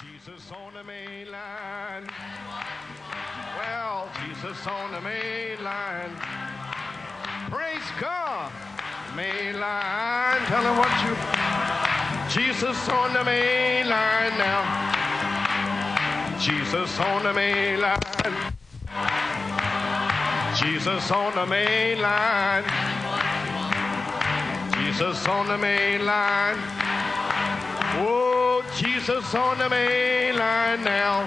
Jesus on the main line. Well, Jesus on the main line. Praise God. Main line. Tell him what you... Jesus on the main line now. Jesus on the main line. Jesus on the main line. Jesus on the main line. Oh, Jesus on the main line now.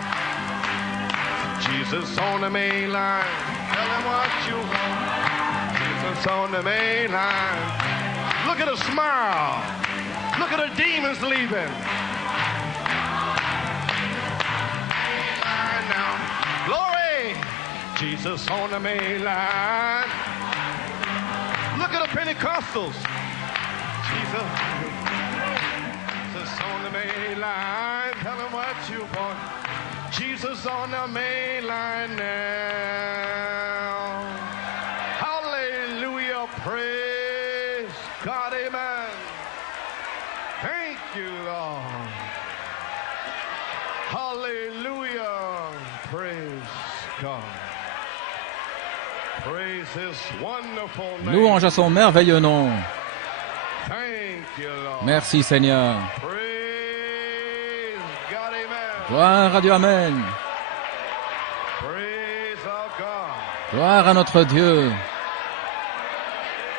Jesus on the main line. Tell him what you want. Jesus on the main line. Look at her smile. Look at her demons leaving. Now, glory. Jesus on the main line. Look at the Pentecostals. Jesus on the main line. Tell him what you want. Jesus on the main line now. Hallelujah. Praise God. Amen. Thank you, Lord. Hallelujah. Praise God. Praise his wonderful name. Louange à son merveilleux nom. Thank you, Lord. Merci Seigneur. Praise God, amen. Gloire à Dieu, Amen. Praise our God. Gloire à notre Dieu.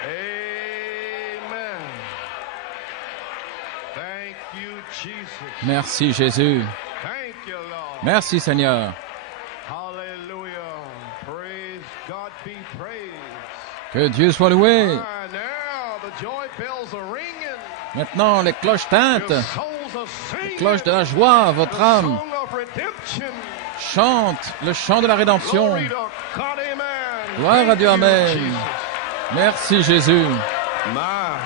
Amen. Thank you, Jesus. Merci Jésus. Thank you, Lord. Merci Seigneur. Hallelujah. Praise God, be praised. Que Dieu soit loué. Ah, now the joy bells are ringing. Maintenant, les cloches tintent. Your souls are singing. Cloche de la joie, votre The âme song of redemption. chante le chant de la rédemption. Glory to God, amen. Gloire à Thank Dieu, you, Amen. Jesus. Merci Jésus. My.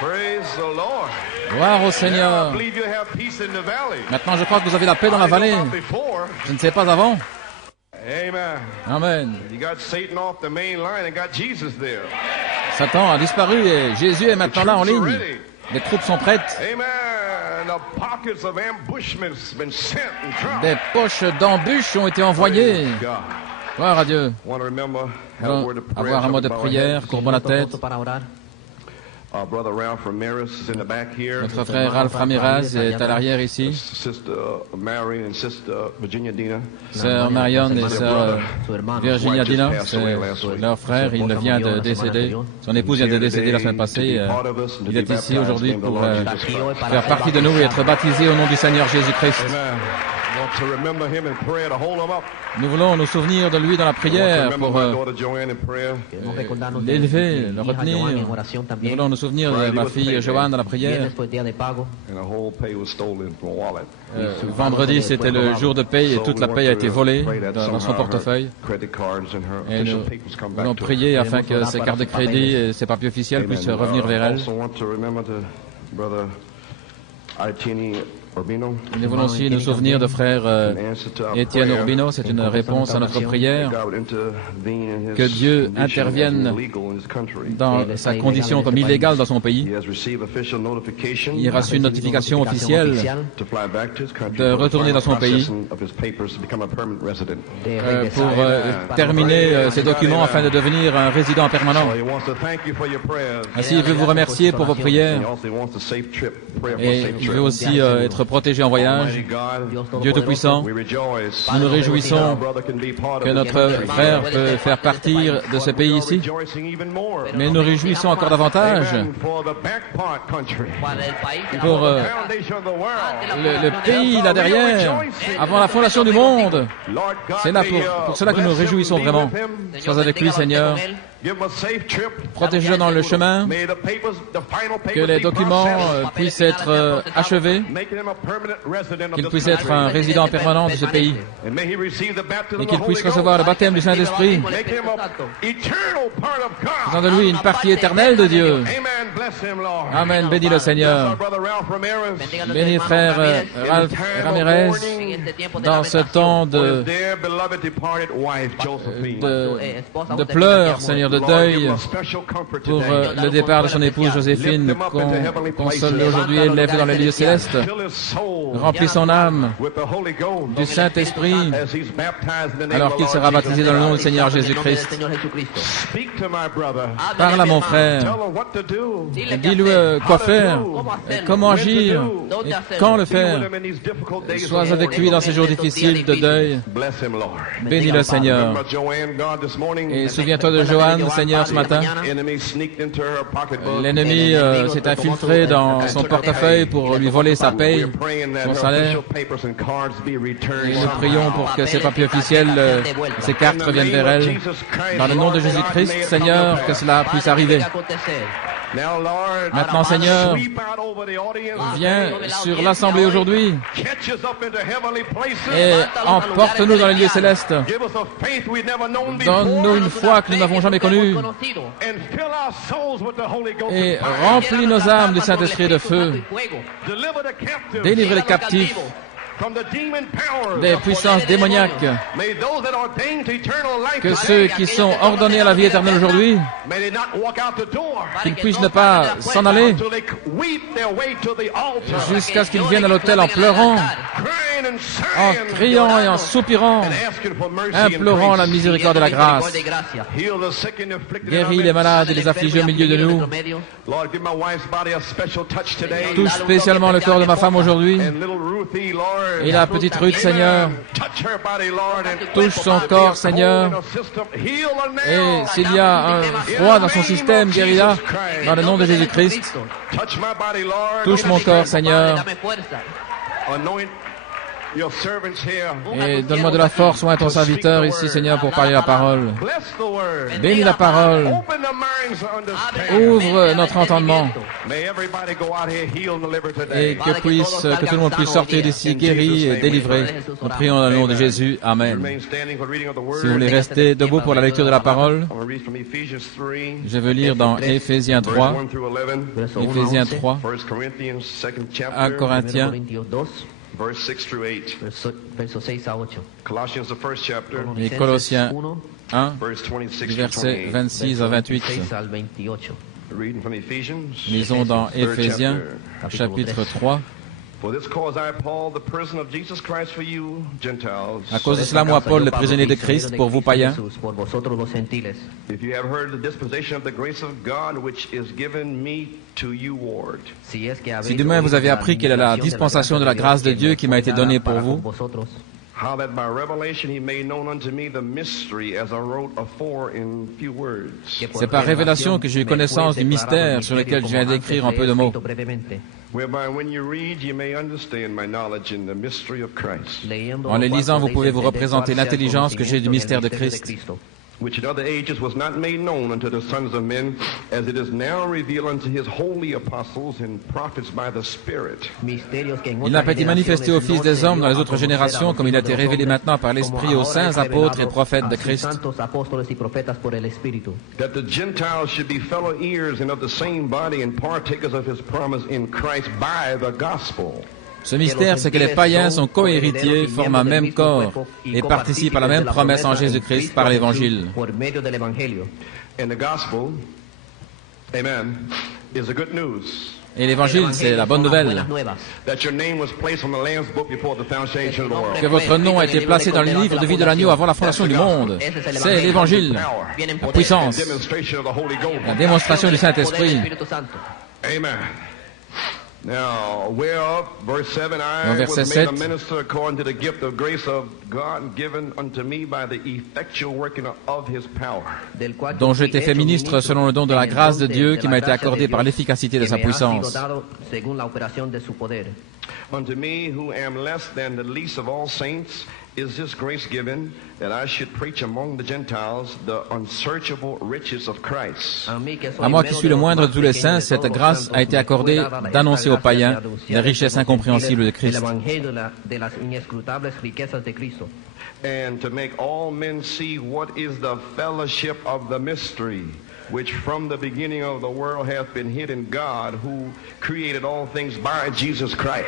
Praise the Lord. Gloire au Now I Seigneur. believe you have peace in the valley. Maintenant, je crois que vous avez la paix dans la I don't vallée. know about before. Je ne sais pas avant. Amen. Amen. You got Satan off the main line and got Jesus there. Satan a disparu et Jésus est maintenant là en ligne. Les troupes sont prêtes. Amen. The pockets of ambushments been sent and dropped. Des poches d'embûches ont été envoyées. Praise God. Gloire à Dieu. Want to remember Nous have a allons word of prayer. avoir un mot de Bow our prière, heads. courbons la tête. Brother Ralph Ramirez is in the back here. Notre frère Ralph Ramirez est à l'arrière ici. Sister Marion and Sister Virginia Dina. Sœur Marion et sœur Virginia Dina, c'est leur frère, il vient de décéder. Son épouse vient de décéder la semaine passée. Il est ici aujourd'hui pour faire partie de nous et être baptisé au nom du Seigneur Jésus-Christ. Amen. Want to remember him in prayer to hold him up. Nous voulons nous souvenir de lui dans la Want to prière remember pour my daughter Joanne in prayer. l'élever, le retenir. Nous voulons nous souvenir de ma fille Joanne dans la prière. And the whole pay was stolen from a wallet. Vendredi, c'était le jour de paye et So toute we la want paye a to été volée pray that dans son somehow portefeuille. her credit cards and her Et official nous papers come back voulons to her. prier afin que ses cartes de crédit et ses papiers officiels puissent Amen. revenir vers elle. Also want to remember the brother Artini Urbino. Nous voulons aussi nous souvenir de frère In answer to our Étienne prayer, Urbino. C'est une réponse à notre prière. God would intervene in his Que Dieu condition as intervienne illegal in his country. dans sa condition comme illégale dans son He pays. has received official notification Il a reçu une notification officielle to fly back to his country de for the retourner dans son final pays processing of his papers to become a permanent resident. pour terminer ses documents afin de devenir un résident permanent. So he wants to thank you for your prayers. Ainsi, il veut vous remercier pour vos And he prières also wants a safe trip, prayer for a et safe il trip. veut aussi être protégé en voyage. Almighty God, Dieu Tout-Puissant, we rejoice nous nous that réjouissons our brother can be part of que this notre country. frère peut faire partie de ce But pays we are ici, rejoicing even more. mais nous nous réjouissons encore davantage Amen. For the back part country. pour Foundation of the world. le pays là derrière, avant la fondation du monde. Lord God, C'est là may, pour cela que nous nous bless him, réjouissons be vraiment. with him, Sois avec lui, Seigneur. give him a safe trip. Protège-le dans le chemin, May the papers, the final papers que les be documents processed, puissent être achevés, making him a permanent resident of qu'il this puisse country. être un résident permanent de ce pays And may he receive the baptism et of qu'il the puisse Holy recevoir le Ghost. baptême du Saint-Esprit, Make him a eternal part of God. faisant de lui une partie éternelle de Dieu. Amen. Bless him, Lord. Amen. Bénis le Bless Seigneur. our brother Ralph Ramirez. Bénis frère Ralph Ramirez dans ce temps For his dear beloved departed wife, Josephine. de pleurs, Seigneur, de deuil pour le départ de son épouse Joséphine. Console-le aujourd'hui et lève-le dans les lieux célestes. Remplis son âme du Saint-Esprit alors qu'il sera baptisé dans le nom du Seigneur Jésus-Christ. Parle à mon frère. Dis-lui quoi faire, comment agir, et quand le faire. Sois avec lui dans ces jours difficiles de deuil. Bénis le Seigneur. Et souviens-toi de Joanne, Seigneur, ce matin. L'ennemi s'est infiltré dans son portefeuille pour lui voler sa paye, son salaire. Et nous prions pour que ces papiers officiels, ces cartes reviennent vers elle. Dans le nom de Jésus-Christ, Seigneur, que cela puisse arriver. Maintenant, Seigneur, viens sur l'Assemblée aujourd'hui et emporte-nous dans les lieux célestes. Donne-nous une foi que nous n'avons jamais connue et remplis nos âmes du Saint-Esprit de feu. Délivre les captifs des puissances démoniaques, que ceux qui sont ordonnés à la vie éternelle aujourd'hui, qu'ils puissent ne pas s'en aller jusqu'à ce qu'ils viennent à l'autel en pleurant, en criant et en soupirant, implorant la miséricorde et la grâce. Guéris les malades et les affligés au milieu de nous. Touche spécialement le corps de ma femme aujourd'hui. Et la petite Ruth, Seigneur, touche son corps, Seigneur. Et s'il y a un froid dans son système, guéris-la dans le nom de Jésus-Christ. Touche mon corps, Seigneur. Et donne-moi de la force, sois ton serviteur ici, Seigneur, pour parler la parole. Bénis la parole. Ouvre notre entendement. Et que tout le monde puisse sortir d'ici guéri et délivré. Nous prions dans le nom de Jésus. Amen. Si vous voulez rester debout pour la lecture de la parole, je veux lire dans Éphésiens 3, Éphésiens 3, 1 Corinthiens, Verse 6 through 8. Colossians, the first chapter, et Colossiens 1, verse 26 du through verset 28. 26 à 28. Reading from Ephesians. Lisons dans Éphésiens, chapitre 3. For this cause I, Paul, the prisoner of Jesus Christ for you, Gentiles. À cause de cela, moi, Paul, le prisonnier de Christ, pour vous païens, If you have heard the disposition of the grace of God, which is given me to you, ward. si demain vous avez appris quelle est la dispensation de la grâce de Dieu qui m'a été donnée pour vous, How that by revelation he made known unto me the mystery, as I wrote afore in few words. c'est par révélation que j'ai eu connaissance du mystère sur lequel je viens d'écrire en peu de mots. Whereby when you read, you may understand my knowledge in the mystery of Christ. En les lisant, vous pouvez vous représenter l'intelligence que j'ai du mystère de Christ, Which in other ages was not made known unto the sons of men, as it is now revealed unto his holy apostles and prophets by the Spirit. Il n'a pas été manifesté aux fils des hommes dans les autres générations, comme il a été révélé maintenant par l'Esprit aux saints apôtres et prophètes de Christ, That the Gentiles should be fellow heirs and of the same body and partakers of his promise in Christ by the gospel. Ce mystère, c'est que les païens sont co-héritiers, forment un même corps et participent à la même promesse en Jésus-Christ par l'Évangile. And the gospel, amen, is the good news. Et l'Évangile, c'est la bonne nouvelle. That your name was placed on the Lamb's book before the foundation of the world. Que votre nom a été placé dans le livre de vie de l'agneau avant la fondation du monde. C'est l'Évangile, la puissance, Demonstration of the Holy Ghost. la démonstration du Saint-Esprit. Amen. Now, whereof, verse 7, I Dans verset was made a 7. minister according to the gift of grace of God given unto me by the effectual working of his power. Dont j'ai été fait ministre selon le don de la grâce de Dieu qui m'a été accordé par l'efficacité de sa puissance. Unto me, who am less than the least of all saints, is this grace given, that I should preach among the Gentiles the unsearchable riches of Christ. À moi qui suis le moindre de tous les saints, cette grâce a été accordée d'annoncer aux païens les richesses incompréhensibles de Christ, And to make all men see what is the fellowship of the mystery, which from the beginning of the world hath been hid in God, who created all things by Jesus Christ.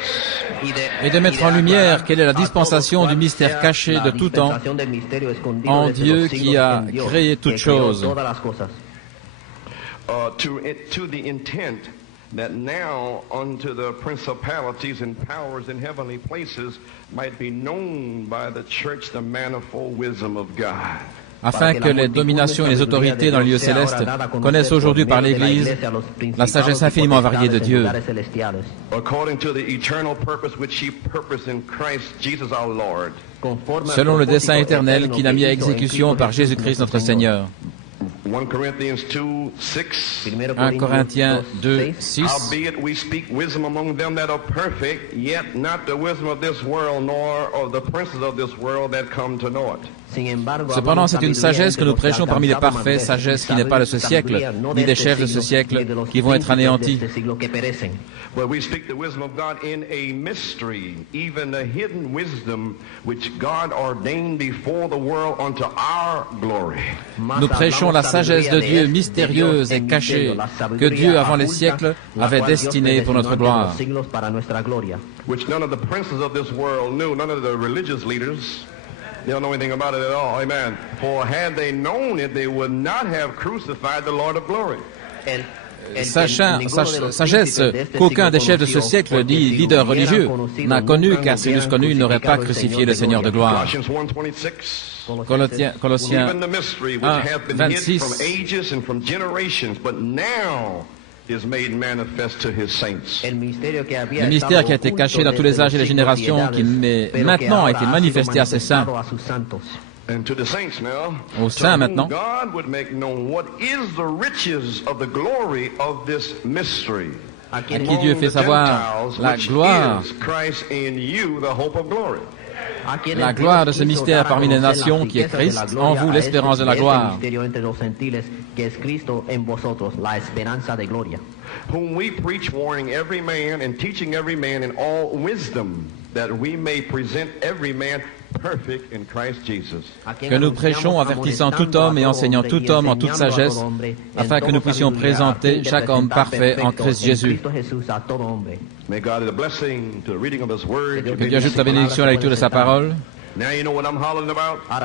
Et de mettre en lumière quelle est la dispensation du mystère caché de tout temps en Dieu qui a créé toutes choses. To the intent that now unto the principalities and powers in heavenly places might be known by the church the manifold wisdom of God. Afin que les dominations et les autorités dans le lieu céleste connaissent aujourd'hui par l'Église la sagesse infiniment variée de Dieu, selon le dessein éternel qu'il a mis à exécution par Jésus-Christ notre Seigneur. 1 Corinthians 2:6. 1 Corinthiens 2:6. Howbeit we speak wisdom among them that are perfect, yet not the wisdom of this world, nor of the princes of this world that come to naught. Cependant, c'est une sagesse que nous prêchons parmi les parfaits, sagesse qui n'est pas de ce siècle, ni des chefs de ce siècle, qui vont être anéantis. But we speak the wisdom of God in a mystery, even the hidden wisdom which God ordained before the world unto our glory. Nous prêchons la sagesse de Dieu mystérieuse et cachée, que Dieu, avant les siècles, avait destinée pour notre gloire. Which none of the princes of this world knew, none of the religious leaders. They don't know anything about it at all. Amen. For had they known it, they would not have crucified the Lord of glory. Sagesse qu'aucun des chefs de ce siècle, dit leader religieux, n'a connu, car s'ils l'eussent connu, ils n'auraient pas crucifié le Seigneur de gloire. Colossiens 1, 26. Le mystère qui a été caché dans tous les âges et les générations, qui maintenant a été manifesté à ses saints. Aux saints maintenant. À qui Dieu fait savoir la gloire. La gloire de ce mystère parmi les nations qui est Christ, en vous l'espérance de la gloire. Whom we preach, warning every man and teaching every man in all wisdom, that we may present every man perfect in Christ Jesus. Que nous prêchons, avertissant tout homme et enseignant tout homme en toute sagesse, afin que nous puissions présenter chaque homme parfait en Christ Jésus. Que Dieu ajoute la bénédiction à la lecture de sa parole.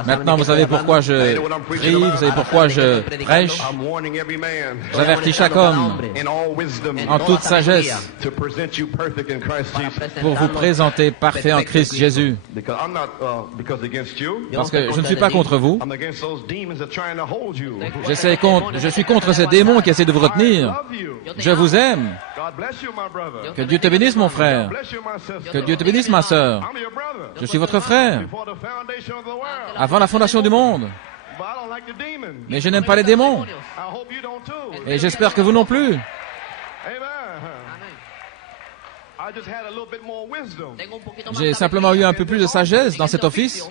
Maintenant, vous savez pourquoi je prie, vous savez pourquoi je prêche. J'avertis chaque homme en toute sagesse pour vous présenter parfait en Christ Jésus. Parce que je ne suis pas contre vous. Je suis contre ces démons qui essaient de vous retenir. Je vous aime. Que Dieu te bénisse, mon frère. Que Dieu te bénisse, ma sœur. Je suis votre frère. Avant la fondation du monde. Mais je n'aime pas les démons. Et j'espère que vous non plus. J'ai simplement eu un peu plus de sagesse dans cet office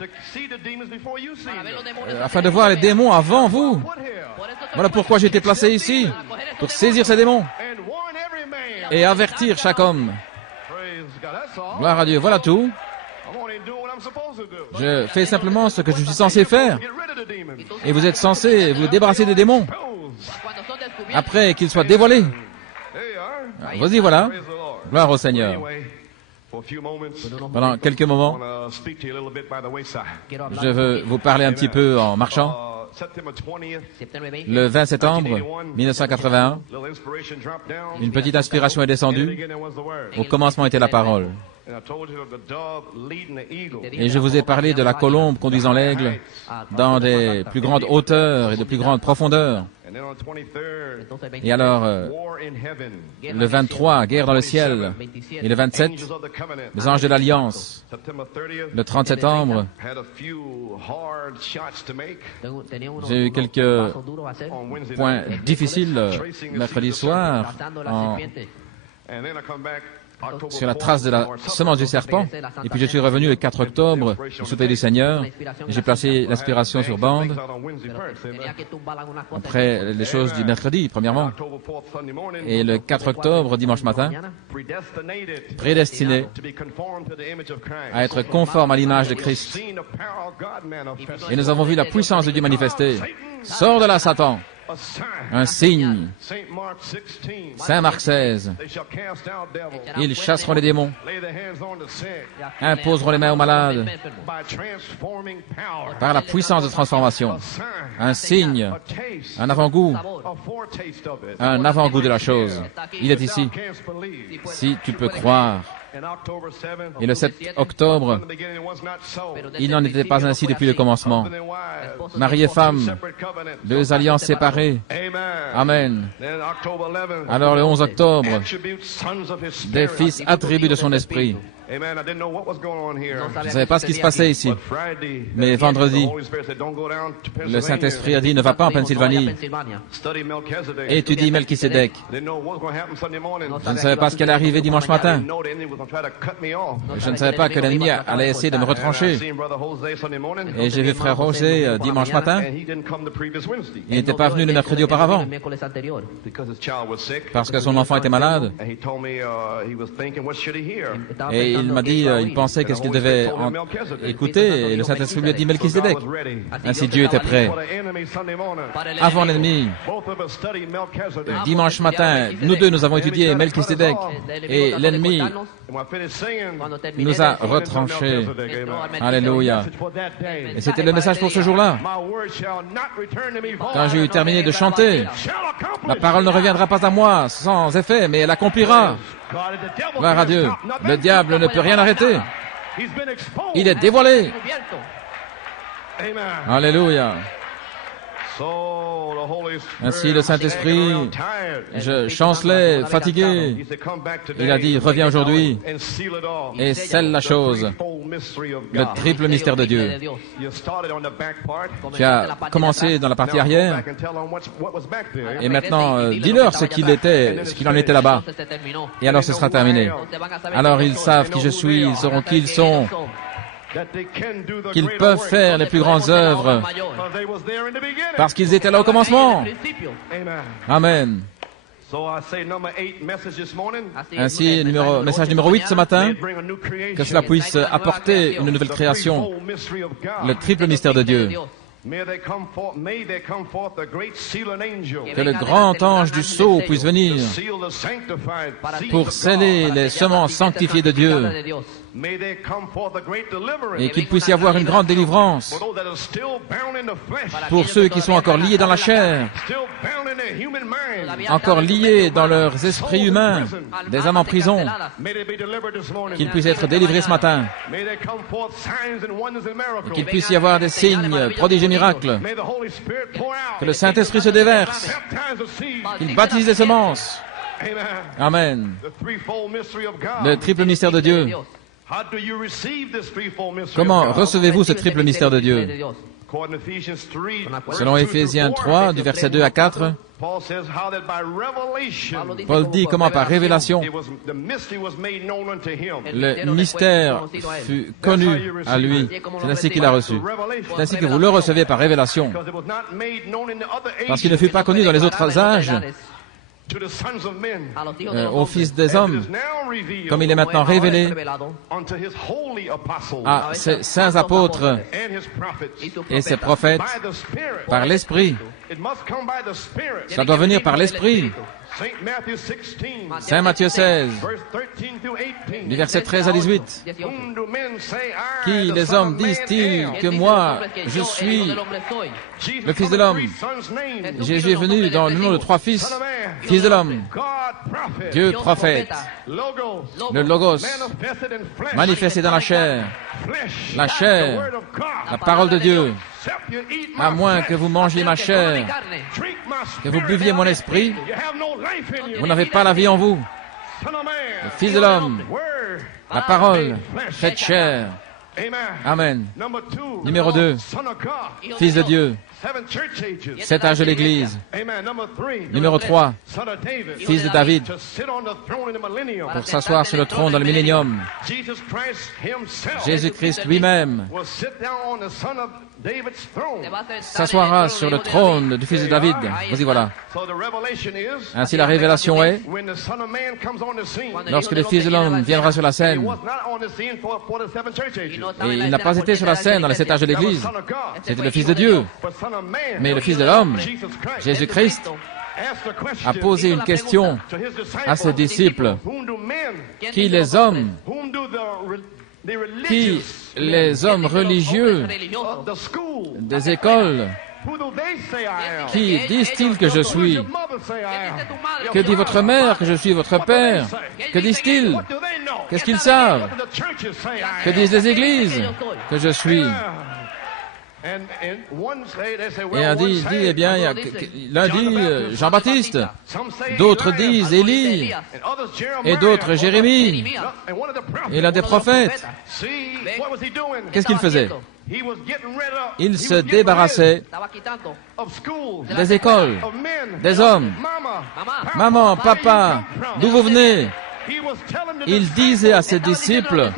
afin de voir les démons avant vous. Voilà pourquoi j'ai été placé ici, pour saisir ces démons et avertir chaque homme. Gloire à Dieu, voilà tout. Je fais simplement ce que je suis censé faire. Et vous êtes censé vous débarrasser des démons après qu'ils soient dévoilés. Vas-y, voilà. Gloire au Seigneur. Pendant quelques moments, je veux vous parler un petit peu en marchant. Le 20 septembre 1981, une petite inspiration est descendue. Au commencement était la parole. Et je vous ai parlé de la colombe conduisant l'aigle dans des plus grandes hauteurs et de plus grandes profondeurs. Et alors, le 23, guerre dans le ciel, et le 27, les anges de l'Alliance. Le 30 septembre, j'ai eu quelques points difficiles mercredi soir sur la trace de la semence du serpent. Et puis je suis revenu le 4 octobre au souper du Seigneur. J'ai placé l'aspiration sur bande. Après les choses du mercredi, premièrement. Et le 4 octobre, dimanche matin, prédestiné à être conforme à l'image de Christ. Et nous avons vu la puissance de Dieu manifestée. Sors de là, Satan! un signe. Saint Marc 16. Ils chasseront les démons, imposeront les mains aux malades par la puissance de transformation. Un signe, un avant-goût de la chose. Il est ici. Si tu peux croire. Et le 7 octobre, il n'en était pas ainsi depuis le commencement. Mari et femme, deux alliances séparées. Amen. Alors le 11 octobre, des fils attributs de son esprit. Je ne savais pas ce qui se passait ici. Mais vendredi, le Saint-Esprit a dit, ne va pas en Pennsylvanie. Étudie Melchisédek. Je ne savais pas ce qui allait arriver dimanche matin. Je ne savais pas que l'ennemi allait essayer de me retrancher. Et j'ai vu frère José dimanche matin. Il n'était pas venu le mercredi auparavant. Parce que son enfant était malade. Et il m'a dit, il pensait qu'est-ce qu'il devait écouter, et le Saint-Esprit lui a dit Melchisédek. Ainsi Dieu était prêt. Avant l'ennemi, dimanche matin, nous deux, nous avons étudié Melchisédek, et l'ennemi nous a retranchés. Alléluia. Et c'était le message pour ce jour-là. Quand j'ai eu terminé de chanter, la parole ne reviendra pas à moi sans effet, mais elle accomplira. Gloire à Dieu. Le diable ne peut rien arrêter. Il est dévoilé. Alléluia. Ainsi le Saint-Esprit, je chancelais, fatigué. Il a dit, reviens aujourd'hui et scelle la chose, le triple mystère de Dieu. Tu as commencé dans la partie arrière et maintenant dis-leur ce qu'il en était là-bas. Et alors ce sera terminé. Alors ils savent qui je suis, ils sauront qui ils sont. Qu'ils peuvent faire les plus grandes œuvres parce qu'ils étaient là au commencement. Amen. Ainsi, message numéro 8 ce matin, que cela puisse apporter une nouvelle création, le triple mystère de Dieu. Que le grand ange du sceau puisse venir pour sceller les semences sanctifiées de Dieu et qu'il puisse y avoir une grande délivrance pour ceux qui sont encore liés dans la chair, encore liés dans leurs esprits humains, des âmes en prison, qu'ils puissent être délivrés ce matin, et qu'il puisse y avoir des signes, prodiges et miracles, que le Saint-Esprit se déverse, qu'il baptise les semences. Amen. Le triple mystère de Dieu. Comment recevez-vous ce triple mystère de Dieu? Selon Éphésiens 3, du verset 2 à 4, Paul dit comment par révélation le mystère fut connu à lui. C'est ainsi qu'il a reçu. C'est ainsi que vous le recevez par révélation. Parce qu'il ne fut pas connu dans les autres âges aux fils des hommes, comme il est maintenant révélé à ses saints apôtres et ses prophètes par l'Esprit. Ça doit venir par l'Esprit. Saint Matthieu 16, du verset 13 à 18. Qui les hommes disent-ils que moi, je suis le Fils de l'homme? Jésus est venu dans le nom de trois fils, Fils de l'homme, Dieu prophète, le Logos, manifesté dans la chair, la parole de Dieu. À moins que vous mangiez ma chair, que vous buviez mon esprit, vous n'avez pas la vie en vous. Le Fils de l'homme, la parole, faite chair. Amen. Numéro 2, Fils de Dieu, 7 âges de l'Église. Numéro 3, Fils de David, pour s'asseoir sur le trône dans le millénium. Jésus-Christ lui-même s'assoira sur le trône du Fils de David. Vous y voilà. Ainsi la révélation est, lorsque le Fils de l'homme viendra sur la scène, et il n'a pas été sur la scène dans les 7 âges de l'Église, c'était le Fils de Dieu. Mais le Fils de l'homme, Jésus-Christ, a posé une question à ses disciples. Qui les hommes religieux des écoles, qui disent-ils que je suis? Que dit votre mère que je suis votre père? Que disent-ils? Qu'est-ce qu'ils savent? Que disent les églises que je suis? Et un dit, eh bien, l'un dit Jean-Baptiste, d'autres disent Élie, et d'autres Jérémie, et l'un des prophètes. Qu'est-ce qu'il faisait? Il se débarrassait des écoles, des hommes. Maman, papa, d'où vous venez? Il disait à ses disciples,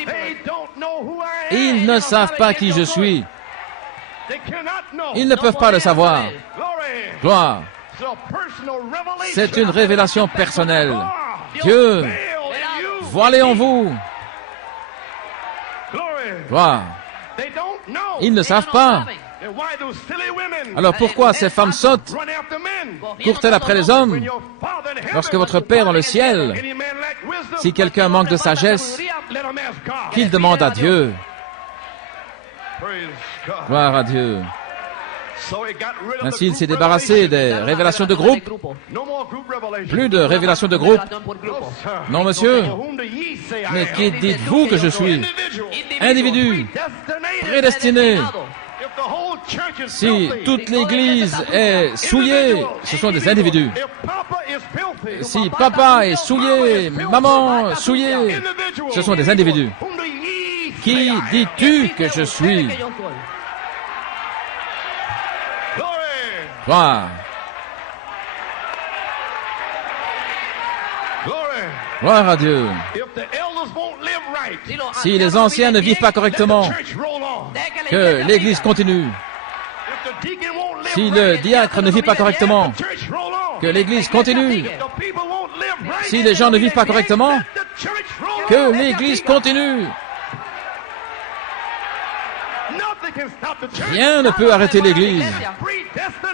ils ne savent pas qui je suis. Ils ne peuvent pas le savoir. Gloire. C'est une révélation personnelle. Dieu, voilé en vous. Gloire. Ils ne savent pas. Alors pourquoi ces femmes sottes courent-elles après les hommes lorsque votre Père dans le ciel, si quelqu'un manque de sagesse, qu'il demande à Dieu? Gloire à Dieu. Ainsi, il s'est débarrassé des révélations de groupe. Plus de révélations de groupe. Non, monsieur. Mais qui dites-vous que je suis? Individu, prédestiné. Si toute l'Église est souillée, ce sont des individus. Si papa est souillé, maman souillée, ce sont des individus. Qui dis-tu que je suis? Gloire. Gloire à Dieu. Si les anciens ne vivent pas correctement, que l'Église continue. Si le diacre ne vit pas correctement, que l'Église continue. Si les gens ne vivent pas correctement, que l'Église continue. Rien ne peut arrêter l'Église.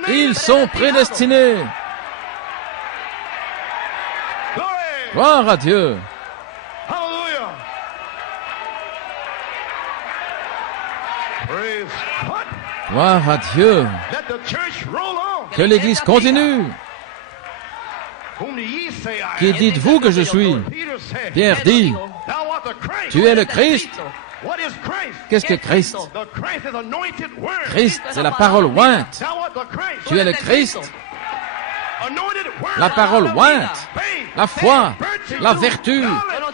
Ils sont prédestinés. Gloire à Dieu. Gloire à Dieu. Que l'Église continue. Qui dites-vous que je suis? Pierre dit, tu es le Christ. Qu'est-ce que Christ? Christ, c'est la parole ointe. Tu es le Christ. La parole ointe, la foi, la vertu,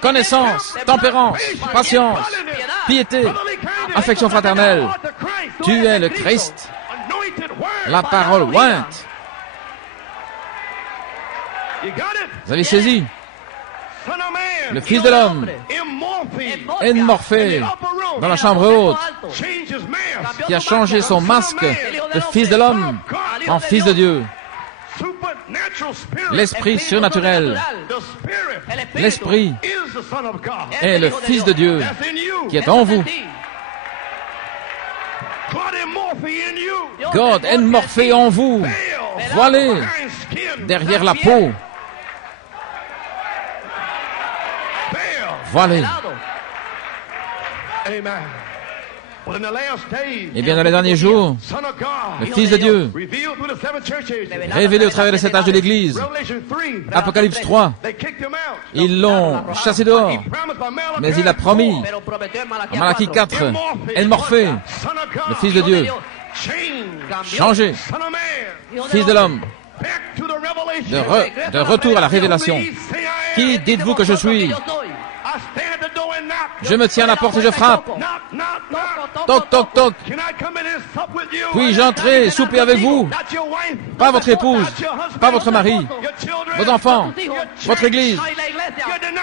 connaissance, tempérance, patience, piété, affection fraternelle. Tu es le Christ, la parole ointe. Vous avez saisi? Le Fils de l'homme, Morphée, dans la chambre haute, qui a changé son masque de Fils de l'homme en Fils de Dieu. L'Esprit surnaturel, l'Esprit est le Fils de Dieu qui est en vous. God est morphé en vous, voilé derrière la peau. Voilé. Et bien dans les derniers jours, le Fils de Dieu, révélé au travers de cet âge de l'Église, Apocalypse 3, ils l'ont chassé dehors, mais il a promis, en Malachie 4, Morphée, le Fils de Dieu, changé, Fils de l'homme, de retour à la révélation. Qui dites-vous que je suis? Je me tiens à la porte et je frappe. Toc, toc, toc. Puis-je entrer et souper avec vous? Pas votre épouse, pas votre mari, vos enfants, votre église,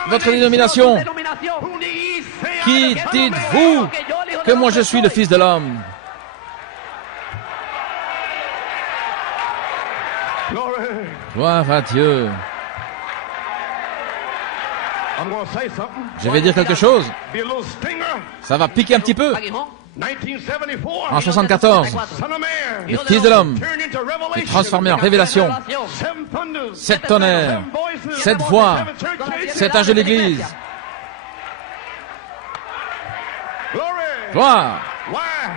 votre dénomination. Qui dites-vous que moi je suis le Fils de l'homme? Gloire à Dieu. Je vais dire quelque chose. Ça va piquer un petit peu. 1974, En 1974, le Fils de l'homme est transformé en révélation. 7 tonnerres, 7 voix, 7 âges de l'Église. Gloire.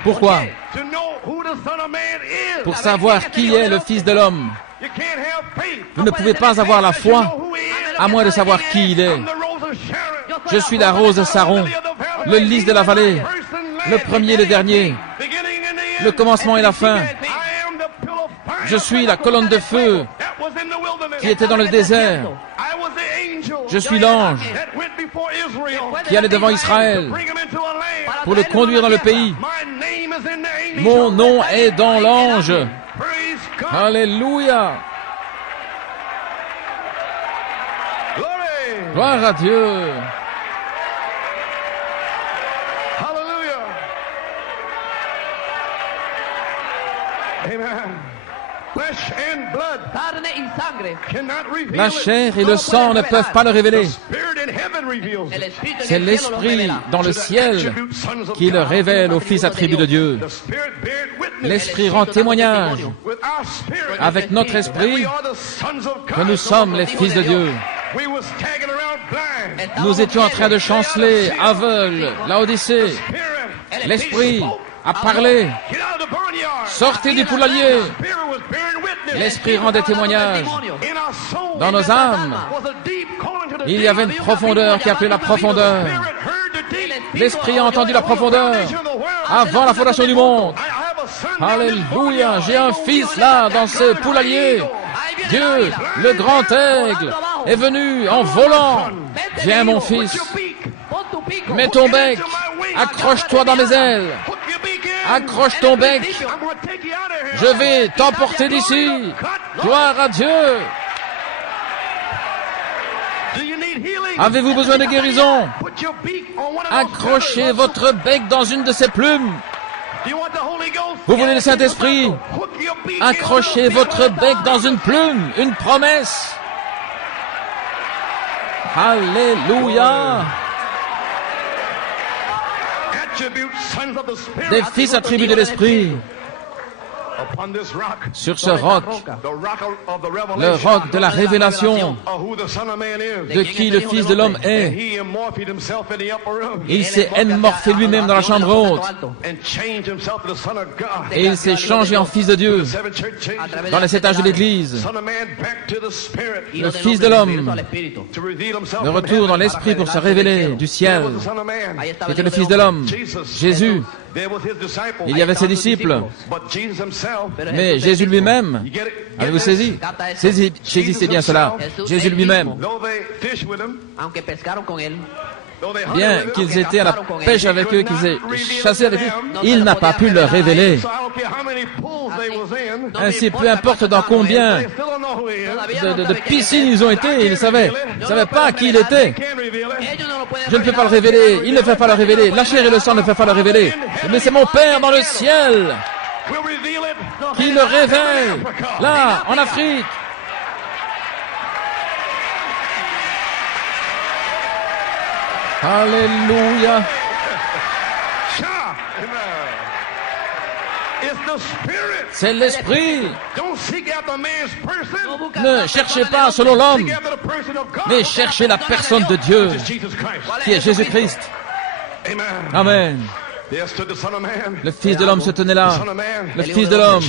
Pourquoi? Pour savoir qui est le Fils de l'homme. Vous ne pouvez pas avoir la foi à moins de savoir qui il est. Je suis la rose de Saron, le lys de la vallée, le premier et le dernier, le commencement et la fin. Je suis la colonne de feu qui était dans le désert. Je suis l'ange qui allait devant Israël pour le conduire dans le pays. Mon nom est dans l'ange. Alléluia. Gloire à Dieu. La chair et le sang ne peuvent pas le révéler. C'est l'Esprit dans le ciel qui le révèle au Fils attribut de Dieu. L'Esprit rend témoignage avec notre esprit que nous sommes les fils de Dieu. Nous étions en train de chanceler, aveugles, Laodicée. L'Esprit a parlé. Sortez du poulailler. L'Esprit rendait témoignage. Dans nos âmes, il y avait une profondeur qui appelait la profondeur. L'Esprit a entendu la profondeur avant la fondation du monde. Alléluia, j'ai un fils là dans ce poulailler. Dieu, le grand aigle, est venu en volant. Viens mon fils, mets ton bec, accroche-toi dans mes ailes. Accroche ton bec. Je vais t'emporter d'ici. Gloire à Dieu. Avez-vous besoin de guérison? Accrochez votre bec dans une de ces plumes. Vous voulez le Saint-Esprit? Accrochez votre bec dans une plume, une promesse. Alléluia. Des fils attributs de l'Esprit. Sur ce roc, le roc de la révélation de qui le Fils de l'homme est, il s'est émorphé lui-même dans la chambre haute et il s'est changé en Fils de Dieu dans les 7 âges de l'Église. Le Fils de l'homme, le retour dans l'Esprit pour se révéler du ciel. C'était le Fils de l'homme, Jésus. Il y avait ses disciples, mais Jésus lui-même, avez-vous saisi? Saisissez bien cela. Jésus lui-même, bien qu'ils étaient à la pêche avec eux, qu'ils aient chassé avec eux, il n'a pas pu leur révéler. Ainsi, peu importe dans combien de piscines ils ont été, ils ne savaient pas qui il était. Je ne peux pas le révéler, il ne fait pas le révéler, la chair et le sang ne peuvent pas le révéler. Mais c'est mon Père dans le ciel qui le révèle, là, en Afrique. Alléluia. C'est l'Esprit. Ne cherchez pas selon l'homme, mais cherchez la personne de Dieu, qui est Jésus-Christ. Amen. Le Fils de l'homme se tenait là. Le Fils de l'homme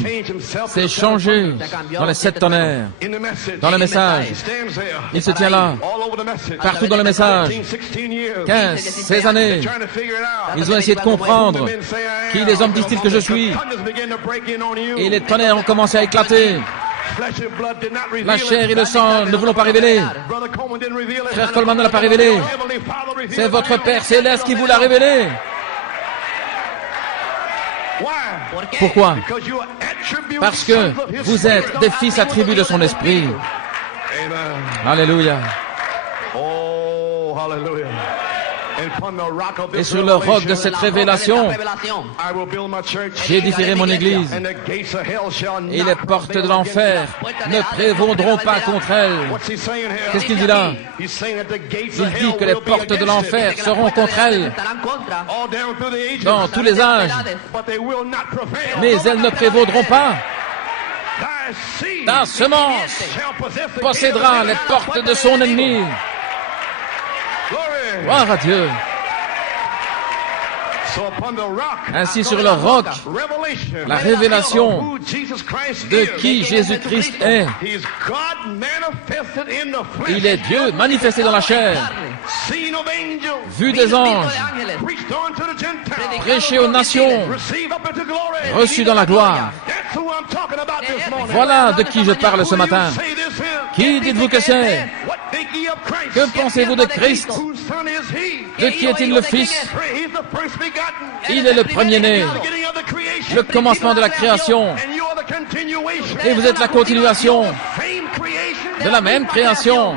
s'est changé dans les 7 tonnerres, dans le message. Il se tient là, partout dans le message. 15, 16 années. Ils ont essayé de comprendre qui les hommes disent-ils que je suis. Et les tonnerres ont commencé à éclater. La chair et le sang ne voulons pas révéler. Frère Coleman ne l'a pas révélé. C'est votre Père céleste qui vous l'a révélé. Pourquoi? Parce que vous êtes des fils attributs de son esprit. Alléluia. Et sur le roc de cette révélation, j'édifierai mon Église. Et les portes de l'enfer ne prévaudront pas contre elle. Qu'est-ce qu'il dit là? Il dit que les portes de l'enfer seront contre elle dans tous les âges. Mais elles ne prévaudront pas. Ta semence possédera les portes de son ennemi. Gloire à Dieu. Ainsi sur le roc, la révélation de qui Jésus-Christ est. Il est Dieu manifesté dans la chair, vu des anges, prêché aux nations, reçu dans la gloire. Voilà de qui je parle ce matin. Qui dites-vous que c'est? Que pensez-vous de Christ? De qui est-il le Fils? Il est le premier-né, le commencement de la création. Et vous êtes la continuation de la même création.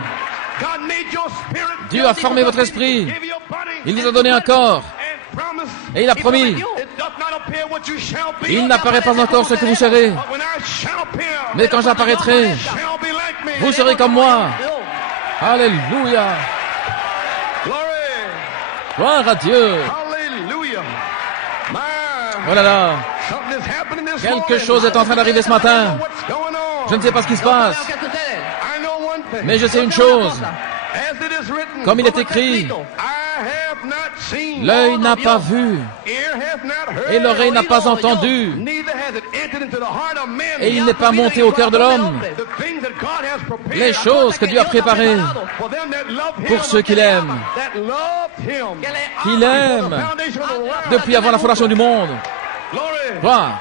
Dieu a formé votre esprit. Il vous a donné un corps. Et il a promis. Il n'apparaît pas encore ce que vous serez. Mais quand j'apparaîtrai, vous serez comme moi. Alléluia. Gloire à Dieu. Oh là là. Quelque chose est en train d'arriver ce matin. Je ne sais pas ce qui se passe. Mais je sais une chose. Comme il est écrit, l'œil n'a pas vu et l'oreille n'a pas entendu et il n'est pas monté au cœur de l'homme les choses que Dieu a préparées pour ceux qui l'aiment, depuis avant la fondation du monde. Gloire.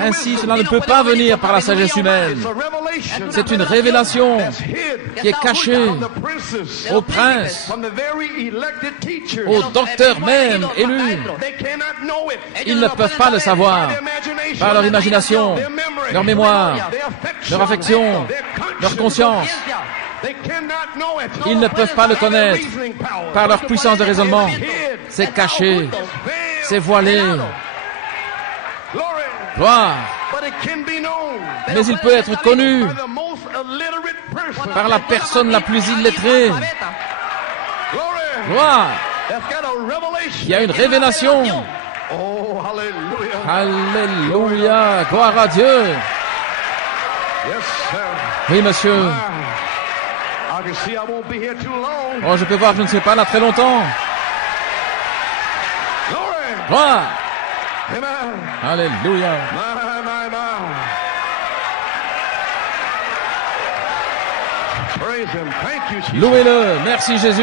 Ainsi, cela ne peut pas venir par la sagesse humaine. C'est une révélation qui est cachée aux princes, aux docteurs même élus. Ils ne peuvent pas le savoir par leur imagination, leur mémoire, leur affection, leur conscience. Ils ne peuvent pas le connaître par leur puissance de raisonnement. C'est caché, c'est voilé. Gloire. Mais il peut être connu par la personne la plus illettrée. Gloire. Il y a une révélation. Alléluia. Gloire à Dieu. Oui, monsieur. Oh, je peux voir que je ne serai pas là très longtemps. Gloire. Alléluia. Louez-le. Merci Jésus.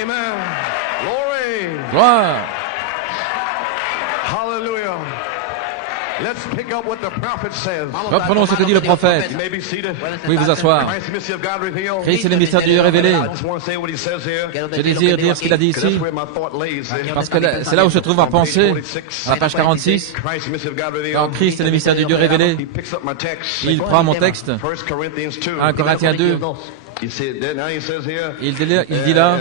Amen. Glory. Gloire. Hallelujah. Reprenons ce que dit le prophète. Vous pouvez vous asseoir. Christ est le mystère de Dieu révélé. Je désire dire ce qu'il a dit ici, parce que c'est là où se trouve ma pensée, à la page 46. Quand Christ est le mystère de Dieu révélé, il prend mon texte, 1 Corinthiens 2. Il dit là,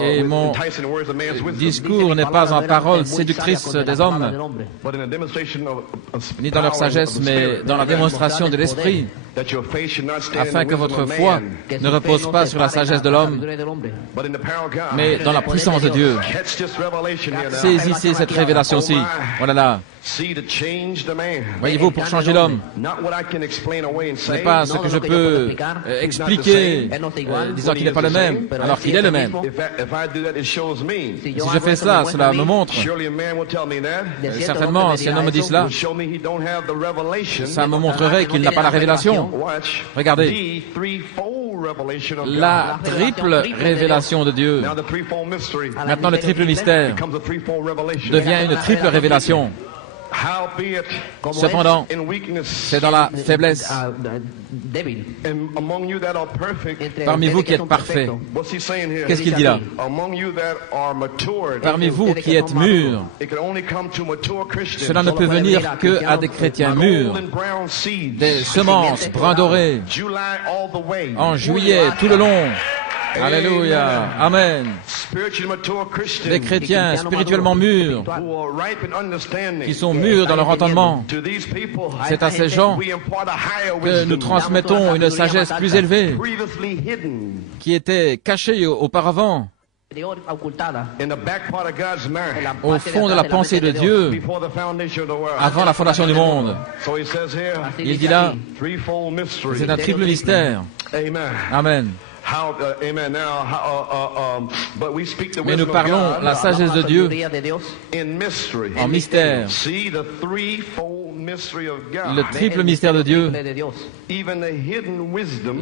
et mon discours n'est pas en parole séductrice des hommes, ni dans leur sagesse, mais dans la démonstration de l'Esprit, afin que votre foi ne repose pas sur la sagesse de l'homme, mais dans la puissance de Dieu. Saisissez cette révélation-ci. Voilà là. Voyez-vous, pour changer l'homme, ce n'est pas ce que je peux expliquer, disant qu'il n'est pas le même, alors qu'il est le même. Si je fais cela, cela me montre. Certainement, si un homme me dit cela, ça me montrerait qu'il n'a pas la révélation. Regardez, la triple révélation de Dieu. Maintenant, le triple mystère devient une triple révélation. Cependant, c'est dans la faiblesse, parmi vous qui êtes parfaits. Qu'est-ce qu'il dit là? Parmi vous qui êtes mûrs, cela ne peut venir qu'à des chrétiens mûrs, des semences brun doré, en juillet, tout le long. Alléluia, amen. Des chrétiens spirituellement mûrs, qui sont mûrs dans leur entendement. C'est à ces gens que nous transmettons une sagesse plus élevée, qui était cachée auparavant, au fond de la pensée de Dieu, avant la fondation du monde. Il dit là, c'est un triple mystère. Amen. Mais nous parlons la sagesse de Dieu en mystère. Le triple mystère de Dieu,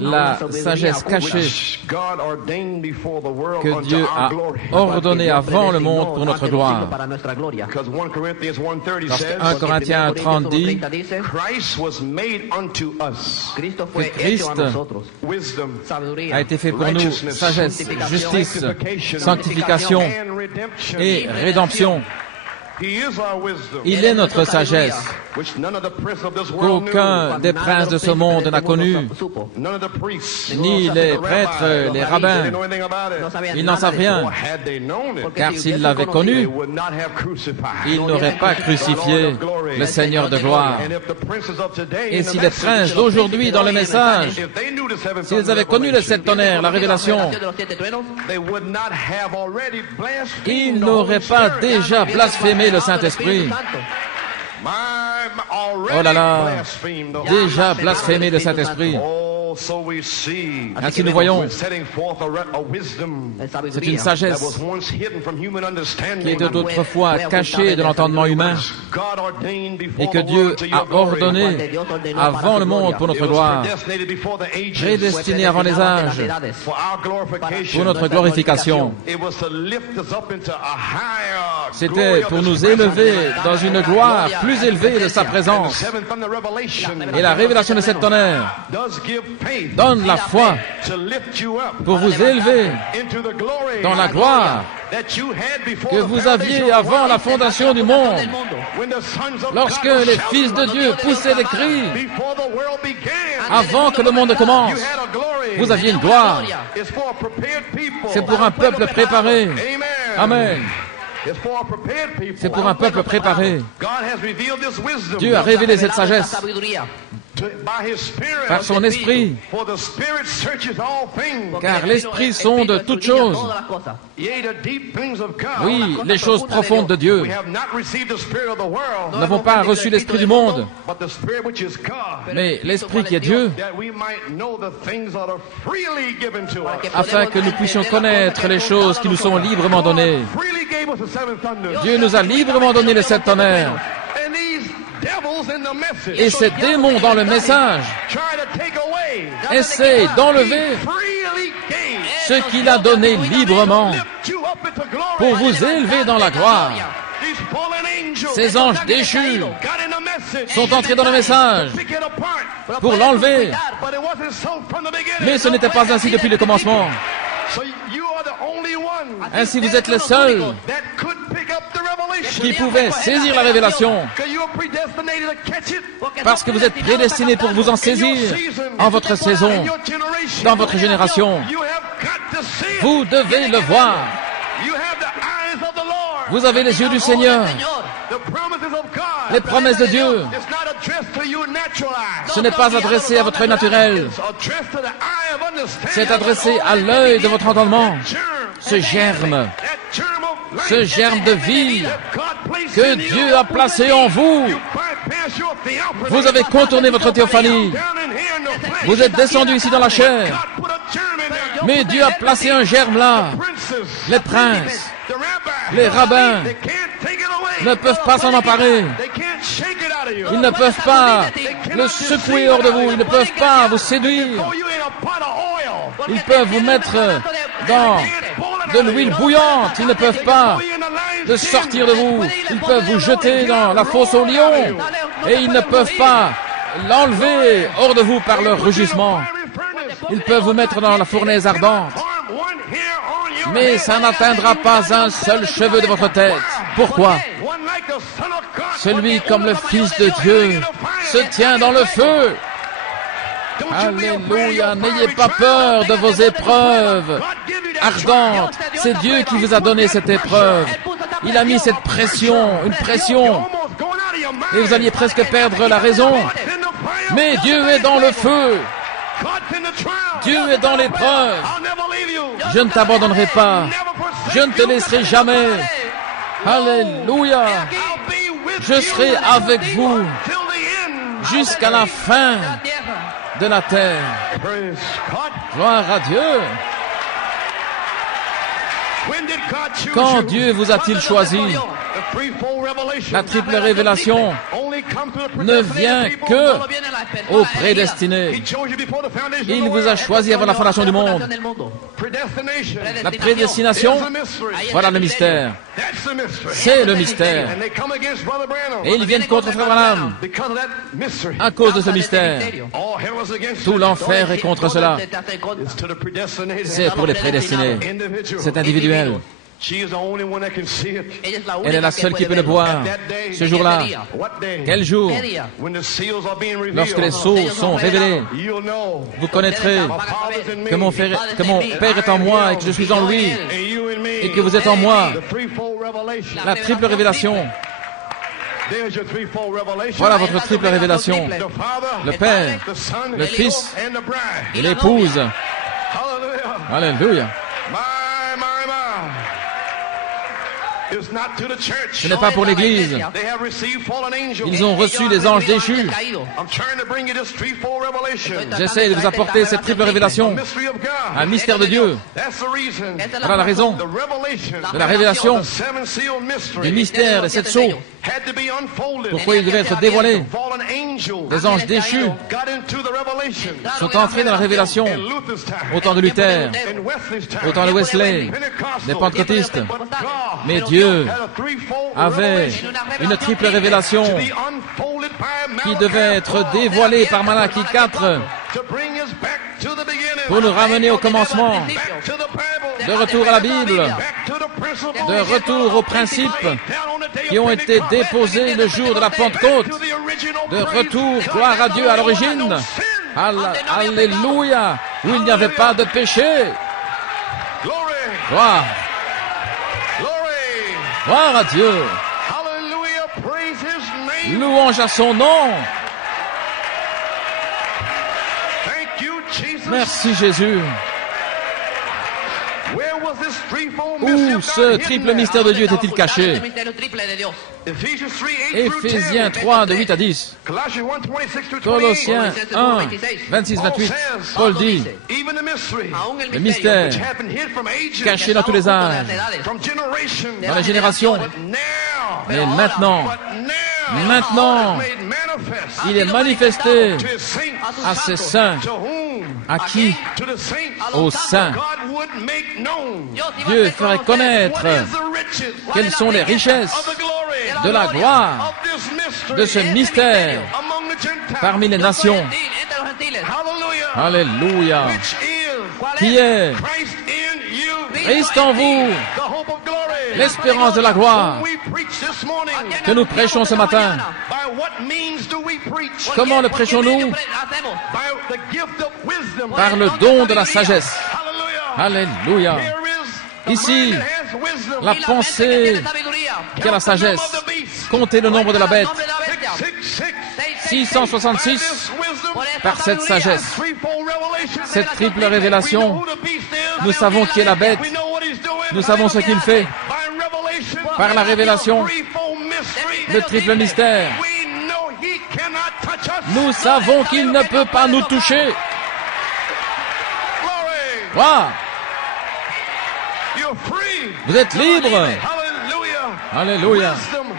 la sagesse cachée que Dieu a ordonnée avant le monde pour notre gloire. Parce que 1 Corinthiens 30 dit que Christ a été fait pour nous sagesse, justice, sanctification et rédemption. Il est notre sagesse, qu'aucun des princes de ce monde n'a connu, ni les prêtres, les rabbins. Ils n'en savent rien, car s'ils l'avaient connu, ils n'auraient pas crucifié le Seigneur de gloire. Et si les princes d'aujourd'hui dans le message, s'ils avaient connu les sept tonnerres, la révélation, ils n'auraient pas déjà blasphémé le Saint-Esprit. Oh là là, déjà blasphémé le Saint-Esprit. Ainsi nous voyons, c'est une sagesse qui était autrefois cachée de l'entendement humain et que Dieu a ordonné avant le monde pour notre gloire, prédestiné avant les âges pour notre glorification. C'était pour nous élever dans une gloire plus élevée de sa présence. Et la révélation de cette tonnerre donne la foi pour vous élever dans la gloire que vous aviez avant la fondation du monde. Lorsque les fils de Dieu poussaient des cris, avant que le monde commence, vous aviez une gloire. C'est pour un peuple préparé. Amen. C'est pour un peuple préparé. Dieu a révélé cette sagesse par son esprit, car l'esprit sonde toutes choses. Oui, les choses profondes de Dieu. Nous n'avons pas reçu l'esprit du monde, mais l'esprit qui est Dieu, afin que nous puissions connaître les choses qui nous sont librement données. Dieu nous a librement donné les sept tonnerres. Et ces démons dans le message essaient d'enlever ce qu'il a donné librement pour vous élever dans la gloire. Ces anges déchus sont entrés dans le message pour l'enlever. Mais ce n'était pas ainsi depuis le commencement. Ainsi vous êtes les seuls qui pouvaient saisir la révélation, parce que vous êtes prédestinés pour vous en saisir en votre saison, dans votre génération. Vous devez le voir. Vous avez les yeux du Seigneur. Les promesses de Dieu, ce n'est pas adressé à votre œil naturel, c'est adressé à l'œil de votre entendement. Ce germe de vie que Dieu a placé en vous. Vous avez contourné votre théophanie. Vous êtes descendu ici dans la chair. Mais Dieu a placé un germe là. Les princes, les rabbins ne peuvent pas s'en emparer. Ils ne peuvent pas le secouer hors de vous. Ils ne peuvent pas vous séduire. Ils peuvent vous mettre dans de l'huile bouillante. Ils ne peuvent pas de sortir de vous. Ils peuvent vous jeter dans la fosse aux lions. Et ils ne peuvent pas l'enlever hors de vous par leur rugissement. Ils peuvent vous mettre dans la fournaise ardente. Mais ça n'atteindra pas un seul cheveu de votre tête. Pourquoi? Celui comme le Fils de Dieu se tient dans le feu. Alléluia, n'ayez pas peur de vos épreuves ardentes. C'est Dieu qui vous a donné cette épreuve. Il a mis cette pression, une pression. Et vous alliez presque perdre la raison. Mais Dieu est dans le feu. Dieu est dans l'épreuve. Je ne t'abandonnerai pas. Je ne te laisserai jamais. Alléluia. Je serai avec vous jusqu'à la fin de la terre. Gloire à Dieu. Quand Dieu vous a-t-il choisi? La triple révélation ne vient que aux prédestinés. Il vous a choisi avant la fondation du monde. La prédestination, voilà le mystère. C'est le mystère. Et ils viennent contre Frère Branham à cause de ce mystère. Tout l'enfer est contre cela. C'est pour les prédestinés. C'est individuel. Elle est la seule qui peut le voir. Ce jour-là, quel jour? Lorsque les sceaux sont révélés, vous connaîtrez que mon Père est en moi et que je suis en lui et que vous êtes en moi. La triple révélation. Voilà votre triple révélation. Le Père, le Fils et l'épouse. Alléluia. Ce n'est pas pour l'Église. Ils ont reçu des anges déchus. J'essaie de vous apporter cette triple révélation, un mystère de Dieu. Voilà la raison de la révélation du mystère des sept sceaux. Pourquoi il devait être dévoilé? Des anges déchus sont entrés dans la révélation au temps de Luther, au temps de Wesley, des pentecôtistes. Mais Dieu avait une triple révélation qui devait être dévoilée par Malachie 4 pour nous ramener au commencement, de retour à la Bible, de retour aux principes qui ont été déposés le jour de la Pentecôte, de retour, gloire à Dieu, à l'origine. Alléluia, où il n'y avait pas de péché. Gloire. Gloire à Dieu. Louange à son nom. Merci Jésus. Où ce triple mystère de Dieu était-il caché? Éphésiens 3, de 8 à 10. Colossiens 1, 26-28. Paul dit, le mystère caché dans tous les âges, dans les générations, mais maintenant, il est manifesté à ses saints. À qui? Aux saints. Dieu ferait connaître quelles sont les richesses de la gloire de ce mystère parmi les nations. Alléluia. Qui est Christ en vous, l'espérance de la gloire. Que nous prêchons ce matin. Comment le prêchons-nous? Par le don de la sagesse. Alléluia. Ici, la pensée qui est la sagesse. Comptez le nombre de la bête. 666 par cette sagesse. Cette triple révélation, nous savons qui est la bête. Nous savons ce qu'il fait. Par la révélation, le triple mystère, nous savons qu'il ne peut pas nous toucher. Wow. Vous êtes libre. Alléluia.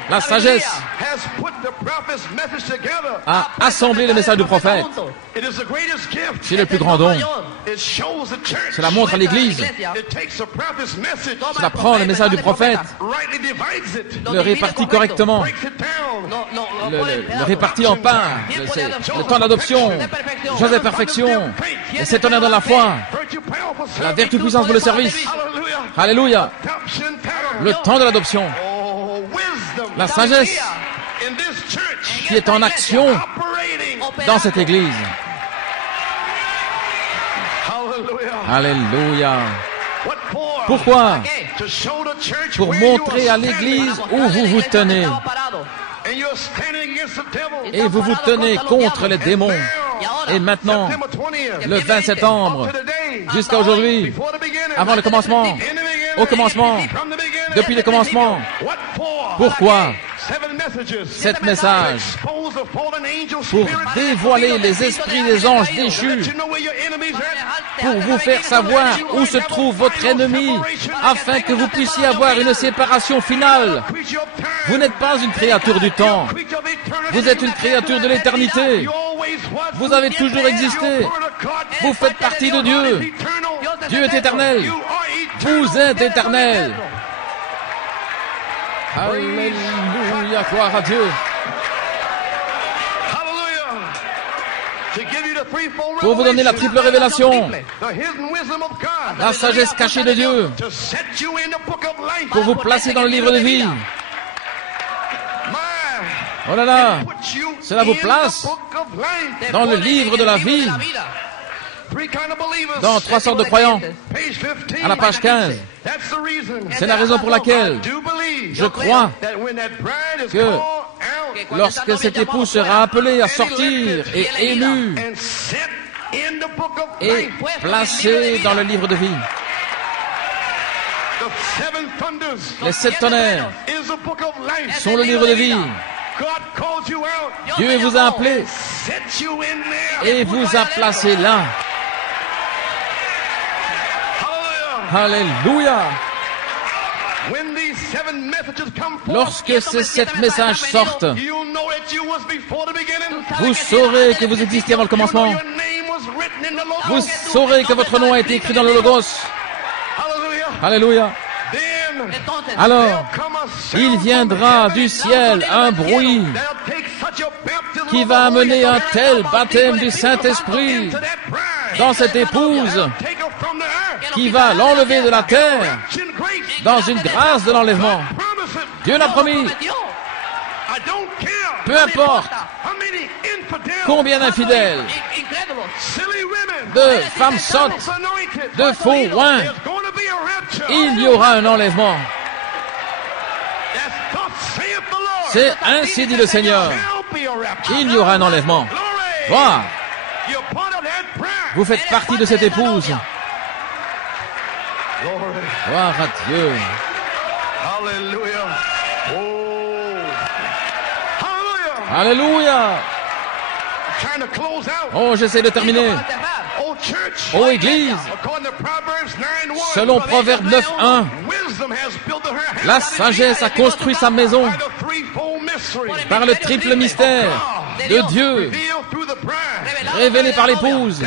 La sagesse à assembler le message du prophète. C'est le plus grand don. Cela montre à l'Église. Cela prend le message du prophète, le répartit correctement, le répartit en parts. Le temps d'adoption, chose de perfection, et s'étonner dans la foi, la vertu puissance pour le service. Alléluia. Le temps de l'adoption, la sagesse qui est en action dans cette Église. Alléluia. Pourquoi? Pour montrer à l'Église où vous vous tenez. Et vous vous tenez contre les démons. Et maintenant, le 20 septembre, jusqu'à aujourd'hui, avant le commencement, au commencement, depuis le commencement, pourquoi? 7 messages pour dévoiler les esprits des anges déchus, pour vous faire savoir où se trouve votre ennemi, afin que vous puissiez avoir une séparation finale. Vous n'êtes pas une créature du temps, vous êtes une créature de l'éternité. Vous avez toujours existé, vous faites partie de Dieu. Dieu est éternel, vous êtes éternel. Alléluia, gloire à Dieu. Pour vous donner la triple révélation, la sagesse cachée de Dieu, pour vous placer dans le livre de vie. Oh là là, cela vous place dans le livre de la vie, dans 3 sortes de croyants, à la page 15. C'est la raison pour laquelle je crois que lorsque cette épouse sera appelée à sortir et élue et placée dans le livre de vie, les 7 tonnerres sont le livre de vie. Dieu vous a appelé et vous a placé là. Alléluia. Lorsque ces 7 messages sortent, vous saurez que vous existiez avant le commencement. Vous saurez que votre nom a été écrit dans le Logos. Alléluia. Alors, il viendra du ciel un bruit qui va amener un tel baptême du Saint-Esprit dans cette épouse qui va l'enlever de la terre dans une grâce de l'enlèvement. Dieu l'a promis. Peu importe combien d'infidèles, de femmes sottes, de faux oins, il y aura un enlèvement. C'est ainsi dit le Seigneur. Il y aura un enlèvement. Gloire. Vous faites partie de cette épouse. Gloire à Dieu. Alléluia. Oh, j'essaie de terminer. Ô Église, selon Proverbe 9:1, la sagesse a construit sa maison par le triple mystère de Dieu, révélé par l'épouse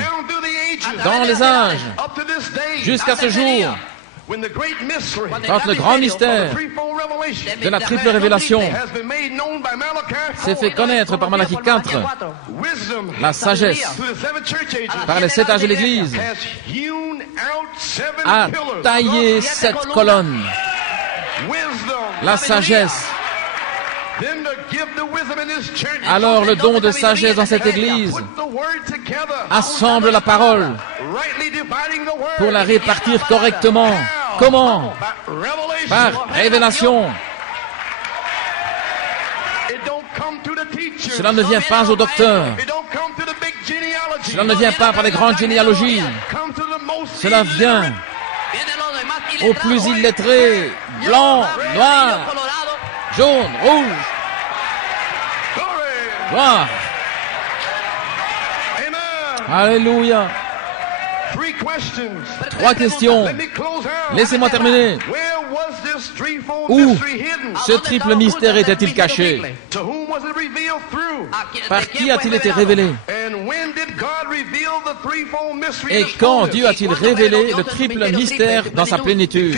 dans les âges, jusqu'à ce jour, quand le grand mystère de la triple révélation s'est fait connaître par Malachie 4, la sagesse, par les 7 âges de l'Église, a taillé 7 colonnes. La sagesse. Alors le don de sagesse dans cette Église assemble la parole pour la répartir correctement. Comment? Par révélation. Cela ne vient pas au docteur. Cela ne vient pas par les grandes généalogies. Cela vient aux plus illettrés, blanc, noir, jaune, rouge. Gloire. Alléluia. 3 questions. Laissez-moi terminer. Où ce triple mystère était-il caché? Par qui a-t-il été révélé? Et quand Dieu a-t-il révélé le triple mystère dans sa plénitude?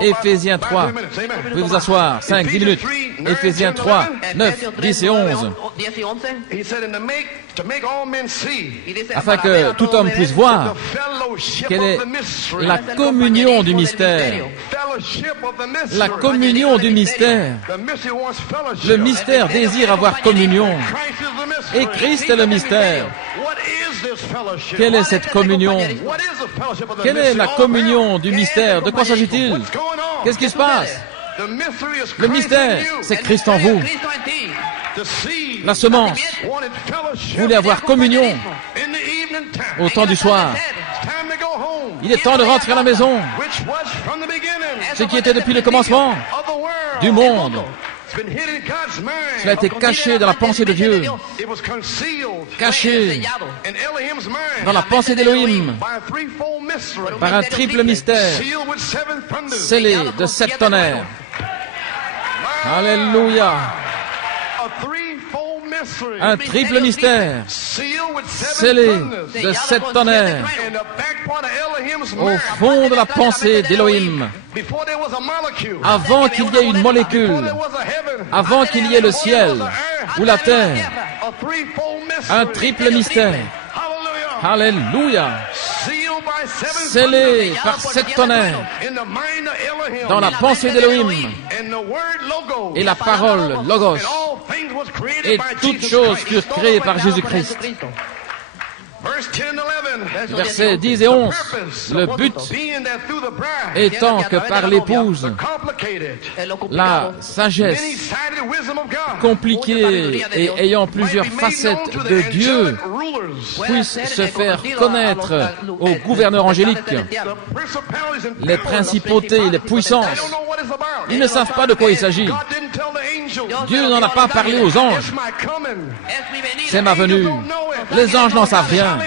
Éphésiens 3. Vous pouvez vous asseoir. 5, 10 minutes. Éphésiens 3, 9, 10 et 11. Afin que tout homme puisse voir quelle est la communion du mystère. La communion du mystère. Le mystère désire avoir communion. Et Christ est le mystère. Quelle est cette communion? Quelle est la communion du mystère? De quoi s'agit-il? Qu'est-ce qui se passe? Le mystère, c'est Christ en vous. La semence voulait avoir communion au temps du soir. Il est temps de rentrer à la maison. Ce qui était depuis le commencement du monde. Cela a été caché dans la pensée de Dieu, caché dans la pensée d'Élohim, par un triple mystère, scellé de 7 tonnerres. Alléluia! Un triple mystère, scellé de 7 tonnerres, au fond de la pensée d'Élohim, avant qu'il y ait une molécule, avant qu'il y ait le ciel ou la terre. Un triple mystère. Alléluia! Scellé par 7 tonnerres dans la pensée d'Élohim et la parole Logos, et toutes choses furent créées par Jésus-Christ. Versets 10 et 11, le but étant que par l'épouse, la sagesse compliquée et ayant plusieurs facettes de Dieu puisse se faire connaître aux gouverneurs angéliques, les principautés et les puissances. Ils ne savent pas de quoi il s'agit. Dieu n'en a pas parlé aux anges. C'est ma venue. Les anges n'en savent rien.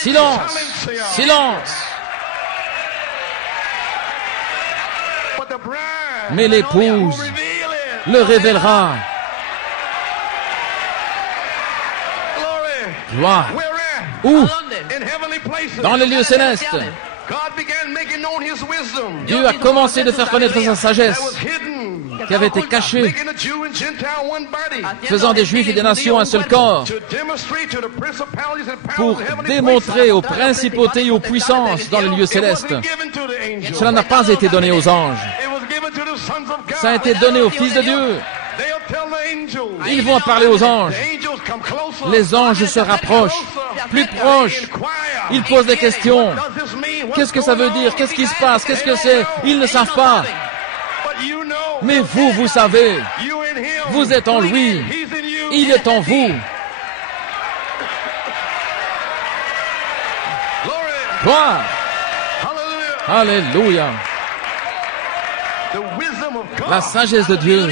Silence! Silence! Mais l'épouse le révélera. Gloire. Où? Dans les lieux célestes. Dieu a commencé de faire connaître sa sagesse qui avait été cachée, faisant des Juifs et des nations un seul corps, pour démontrer aux principautés et aux puissances dans les lieux célestes. Cela n'a pas été donné aux anges. Ça a été donné aux fils de Dieu. Ils vont parler aux anges. Les anges se rapprochent, plus proches. Ils posent des questions. Qu'est-ce que ça veut dire? Qu'est-ce qui se passe? Qu'est-ce que c'est? Ils ne savent pas. Mais vous, vous savez. Vous êtes en lui. Il est en vous. Gloire. Alléluia. La sagesse de Dieu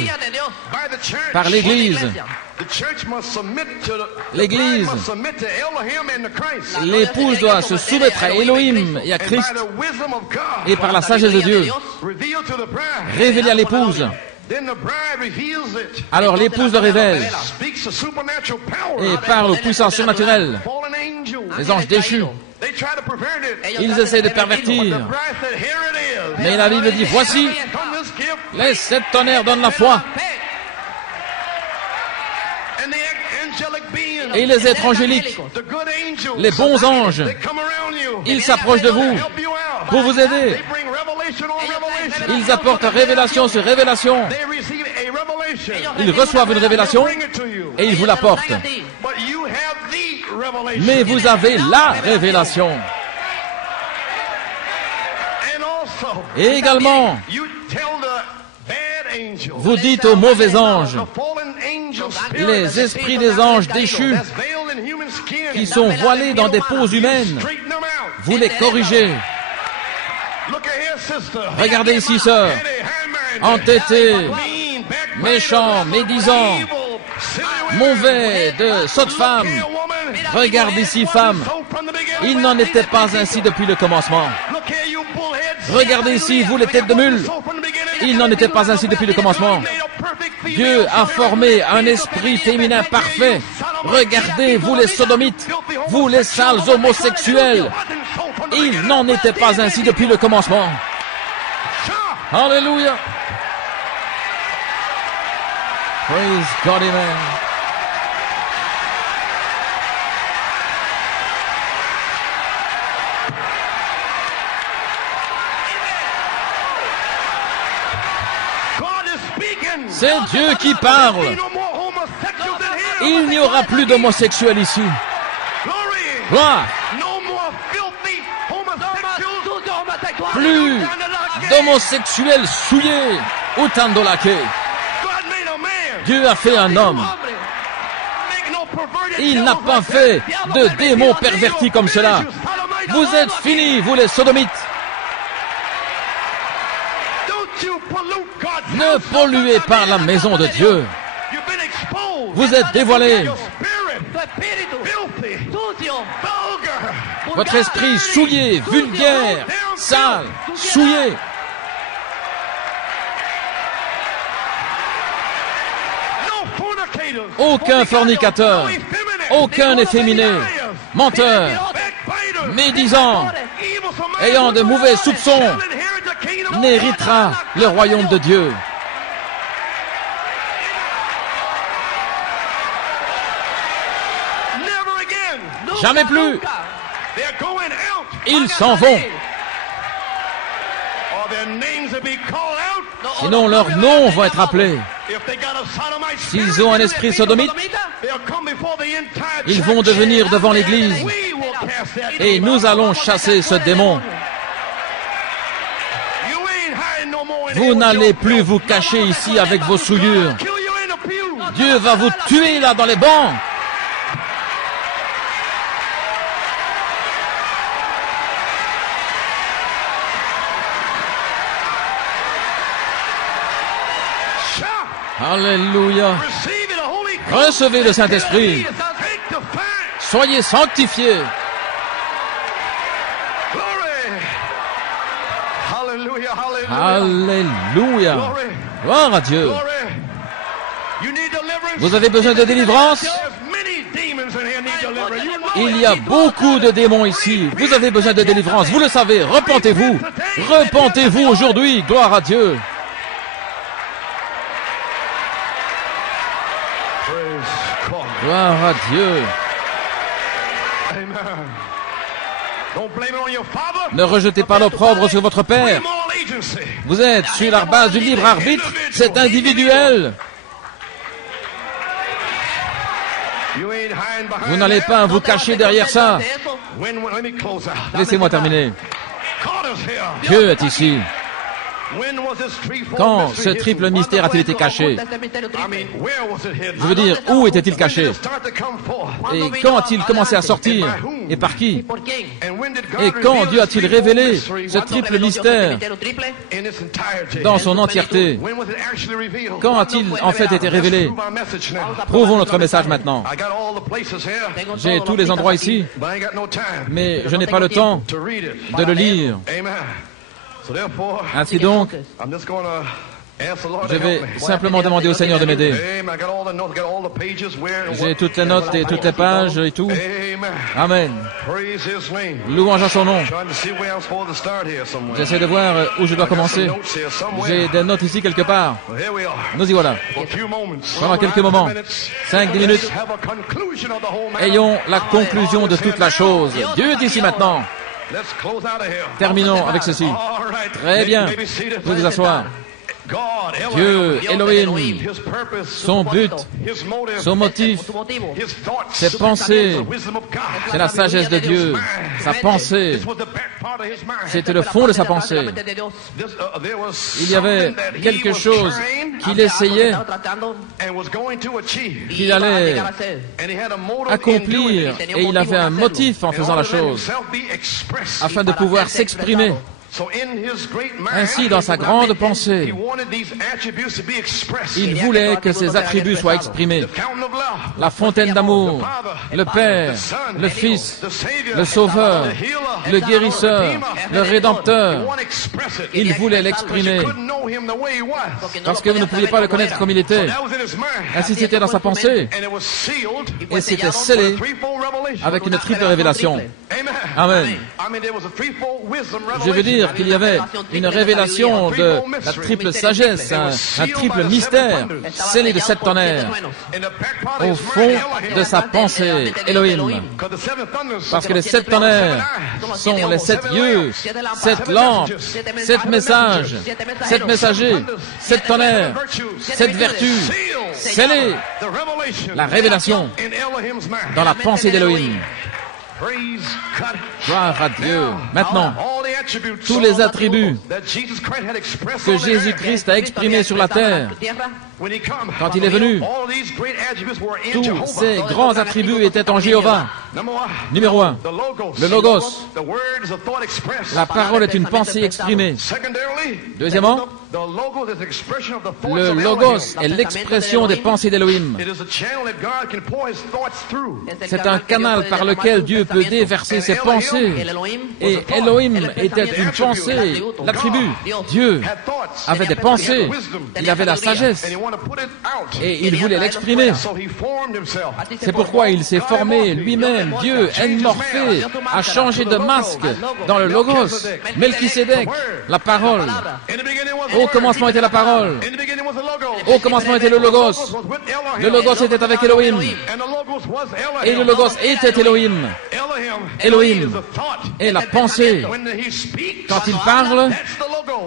par l'Église. L'Église, l'épouse doit se soumettre à Elohim et à Christ, et par la sagesse de Dieu, révéler à l'épouse. Alors l'épouse le révèle et parle aux puissances surnaturelles, les anges déchus. Ils essaient de pervertir. Mais la Bible dit, voici, les 7 tonnerres donnent la foi. Et les êtres angéliques, les bons anges, ils s'approchent de vous pour vous aider. Ils apportent révélation sur révélation. Ils reçoivent une révélation et ils vous l'apportent. Mais vous avez la révélation. Et également, vous dites aux mauvais anges, les esprits des anges déchus, qui sont voilés dans des peaux humaines, vous les corrigez. Regardez ici, sœur, entêté, méchant, médisant, mauvais, de sotte femme. Regarde ici, femme, Il n'en était pas ainsi depuis le commencement. Regardez ici, vous les têtes de mule. Il n'en était pas ainsi depuis le commencement. Dieu a formé un esprit féminin parfait. Regardez, vous les sodomites, vous les sales homosexuels. Il n'en était pas ainsi depuis le commencement. Alléluia. Praise God, amen. C'est Dieu qui parle. Il n'y aura plus d'homosexuels ici. Gloire. Plus d'homosexuels souillés au Tandolake. Dieu a fait un homme. Il n'a pas fait de démons pervertis comme cela. Vous êtes finis, vous les sodomites. Ne polluez pas la maison de Dieu. Vous êtes dévoilés. Votre esprit souillé, vulgaire, sale, souillé. Aucun fornicateur, aucun efféminé, menteur, médisant, ayant de mauvais soupçons, n'héritera le royaume de Dieu. Jamais plus. Ils s'en vont. Sinon, leurs noms vont être appelés. S'ils ont un esprit sodomite, ils vont devenir devant l'Église. Et nous allons chasser ce démon. Vous n'allez plus vous cacher ici avec vos souillures. Dieu va vous tuer là dans les bancs. Alléluia. Recevez le Saint-Esprit. Soyez sanctifiés. Alléluia. Gloire à Dieu. Vous avez besoin de délivrance? Il y a beaucoup de démons ici. Vous avez besoin de délivrance. Vous le savez. Repentez-vous. Repentez-vous aujourd'hui. Gloire à Dieu. Gloire à Dieu. Ne rejetez pas l'opprobre sur votre Père. Vous êtes sur la base du libre arbitre. C'est individuel. Vous n'allez pas vous cacher derrière ça. Laissez-moi terminer. Dieu est ici. Quand ce triple mystère a-t-il été caché? Je veux dire, où était-il caché? Et quand a-t-il commencé à sortir? Et par qui? Et quand Dieu a-t-il révélé ce triple mystère dans son entièreté? Quand a-t-il en fait été révélé? Prouvons notre message maintenant. J'ai tous les endroits ici, mais je n'ai pas le temps de le lire. Ainsi donc, je vais simplement demander au Seigneur de m'aider. J'ai toutes les notes et toutes les pages et tout. Amen. Louange à son nom. J'essaie de voir où je dois commencer. J'ai des notes ici quelque part. Nous y voilà. Pendant quelques moments, 5-10 minutes, ayons la conclusion de toute la chose. Dieu est ici maintenant. Terminons avec ceci. Très bien. Vous pouvez vous asseoir. Dieu, Elohim, son but, son motif, ses pensées, c'est la sagesse de Dieu, sa pensée, c'était le fond de sa pensée. Il y avait quelque chose qu'il essayait, qu'il allait accomplir, et il avait un motif en faisant la chose, afin de pouvoir s'exprimer. Ainsi, dans sa grande pensée, il voulait que ces attributs soient exprimés. La fontaine d'amour, le Père, le Fils, le Sauveur, le Guérisseur, le Rédempteur. Il voulait l'exprimer parce que vous ne pouviez pas le connaître comme il était. Ainsi, c'était dans sa pensée et c'était scellé avec une triple révélation. Amen. Je veux dire qu'il y avait une révélation de la triple sagesse, un triple mystère scellé de 7 tonnerres au fond de sa pensée, Elohim. Parce que les 7 tonnerres sont les 7 yeux, 7 lampes, 7 messages, 7 messagers, 7 tonnerres, 7 vertus, scellées. La révélation dans la pensée d'Elohim. Gloire à Dieu. Maintenant, tous les attributs que Jésus-Christ a exprimés sur la terre, quand il est venu, tous ces grands attributs étaient en Jéhovah. Numéro 1, le Logos. La parole est une pensée exprimée. Deuxièmement, le Logos est l'expression des pensées d'Elohim. C'est un canal par lequel Dieu peut déverser ses pensées. Et Elohim était une pensée, l'attribut. Dieu avait des pensées, il avait la sagesse. Et il voulait l'exprimer. C'est pourquoi il s'est formé lui-même. Dieu, Enmorphé, a changé de masque dans le Logos. Melchisédek, la parole. Au commencement était la parole. Au commencement était le Logos. Le Logos était avec Elohim. Et le Logos était Elohim. Elohim est la pensée. Quand il parle,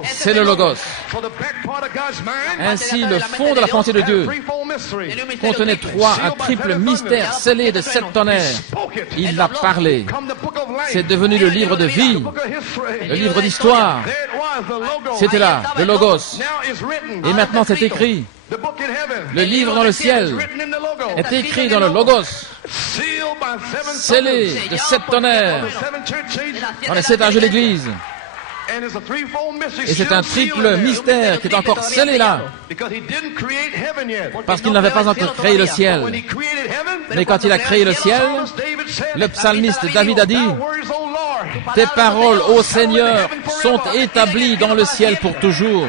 c'est le Logos. Ainsi, le fond de la pensée de Dieu contenait un triple mystère scellé de 7 tonnerres. Il l'a parlé. C'est devenu le livre de vie, le livre d'histoire. C'était là, le Logos. Et maintenant, c'est écrit. Le livre dans le ciel est écrit dans le Logos, scellé de 7 tonnerres dans les 7 âges de l'Église. Et c'est un triple mystère qui est encore scellé là, parce qu'il n'avait pas encore créé le ciel. Mais quand il a créé le ciel, le psalmiste David a dit, « Tes paroles, ô Seigneur, sont établies dans le ciel pour toujours. »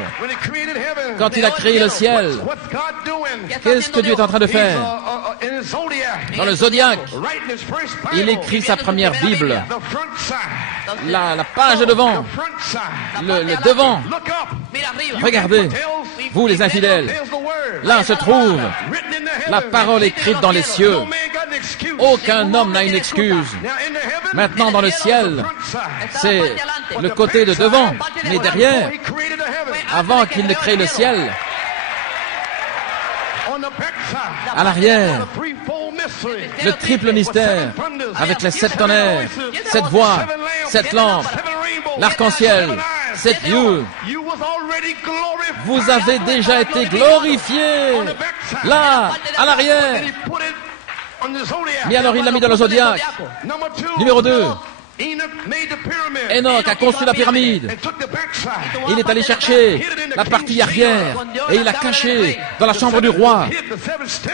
Quand il a créé le ciel, qu'est-ce que Dieu est en train de faire? Dans le zodiaque, il écrit sa première Bible. La page de devant, le devant. Regardez, vous les infidèles, là se trouve la parole écrite dans les cieux. Aucun homme n'a une excuse. Maintenant dans le ciel, c'est le côté de devant, mais derrière, avant qu'il ne crée le ciel, à l'arrière, le triple mystère, avec les 7 tonnerres, 7 voix, 7 lampes, l'arc-en-ciel, 7 yeux. Vous avez déjà été glorifiés. Là, à l'arrière. Mais alors il l'a mis dans le zodiaque. Numéro 2. Enoch a construit la pyramide. Il est allé chercher la partie arrière et il a caché dans la chambre du roi,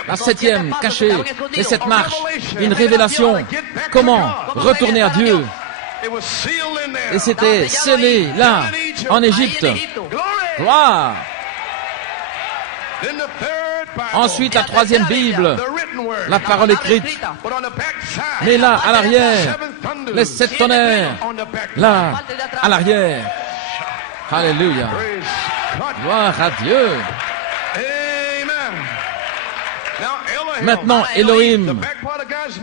la 7e cachée, les 7 marches, une révélation. Comment retourner à Dieu? Et c'était scellé là, en Égypte. Gloire! Ensuite, la 3e Bible, la parole écrite. Mais là, à l'arrière, les 7 tonnerres. Là, à l'arrière. Alléluia. Gloire à Dieu. Maintenant, Elohim,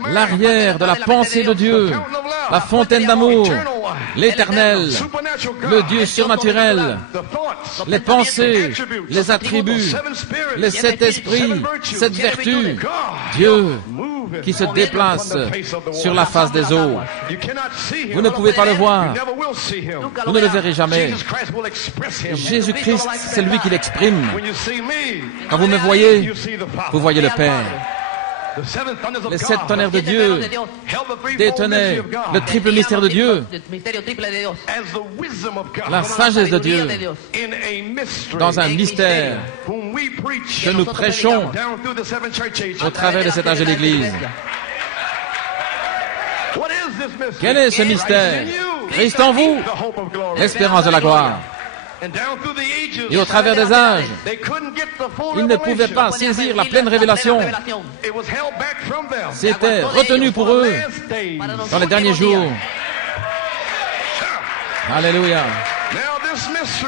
l'arrière de la pensée de Dieu, la fontaine d'amour, l'éternel, le Dieu surnaturel, les pensées, les attributs, les 7 esprits, 7 vertus, Dieu qui se déplace sur la face des eaux. Vous ne pouvez pas le voir. Vous ne le verrez jamais. Jésus-Christ, c'est lui qui l'exprime. Quand vous me voyez, vous voyez le Père. Les 7 tonnerres de Dieu détenaient le triple mystère de Dieu, la sagesse de Dieu, dans un mystère que nous prêchons au travers de cet âge de l'Église. Quel est ce mystère? Christ en vous, l'espérance de la gloire. Et au travers des âges, ils ne pouvaient pas saisir la pleine révélation. C'était retenu pour eux dans les derniers jours. Alléluia.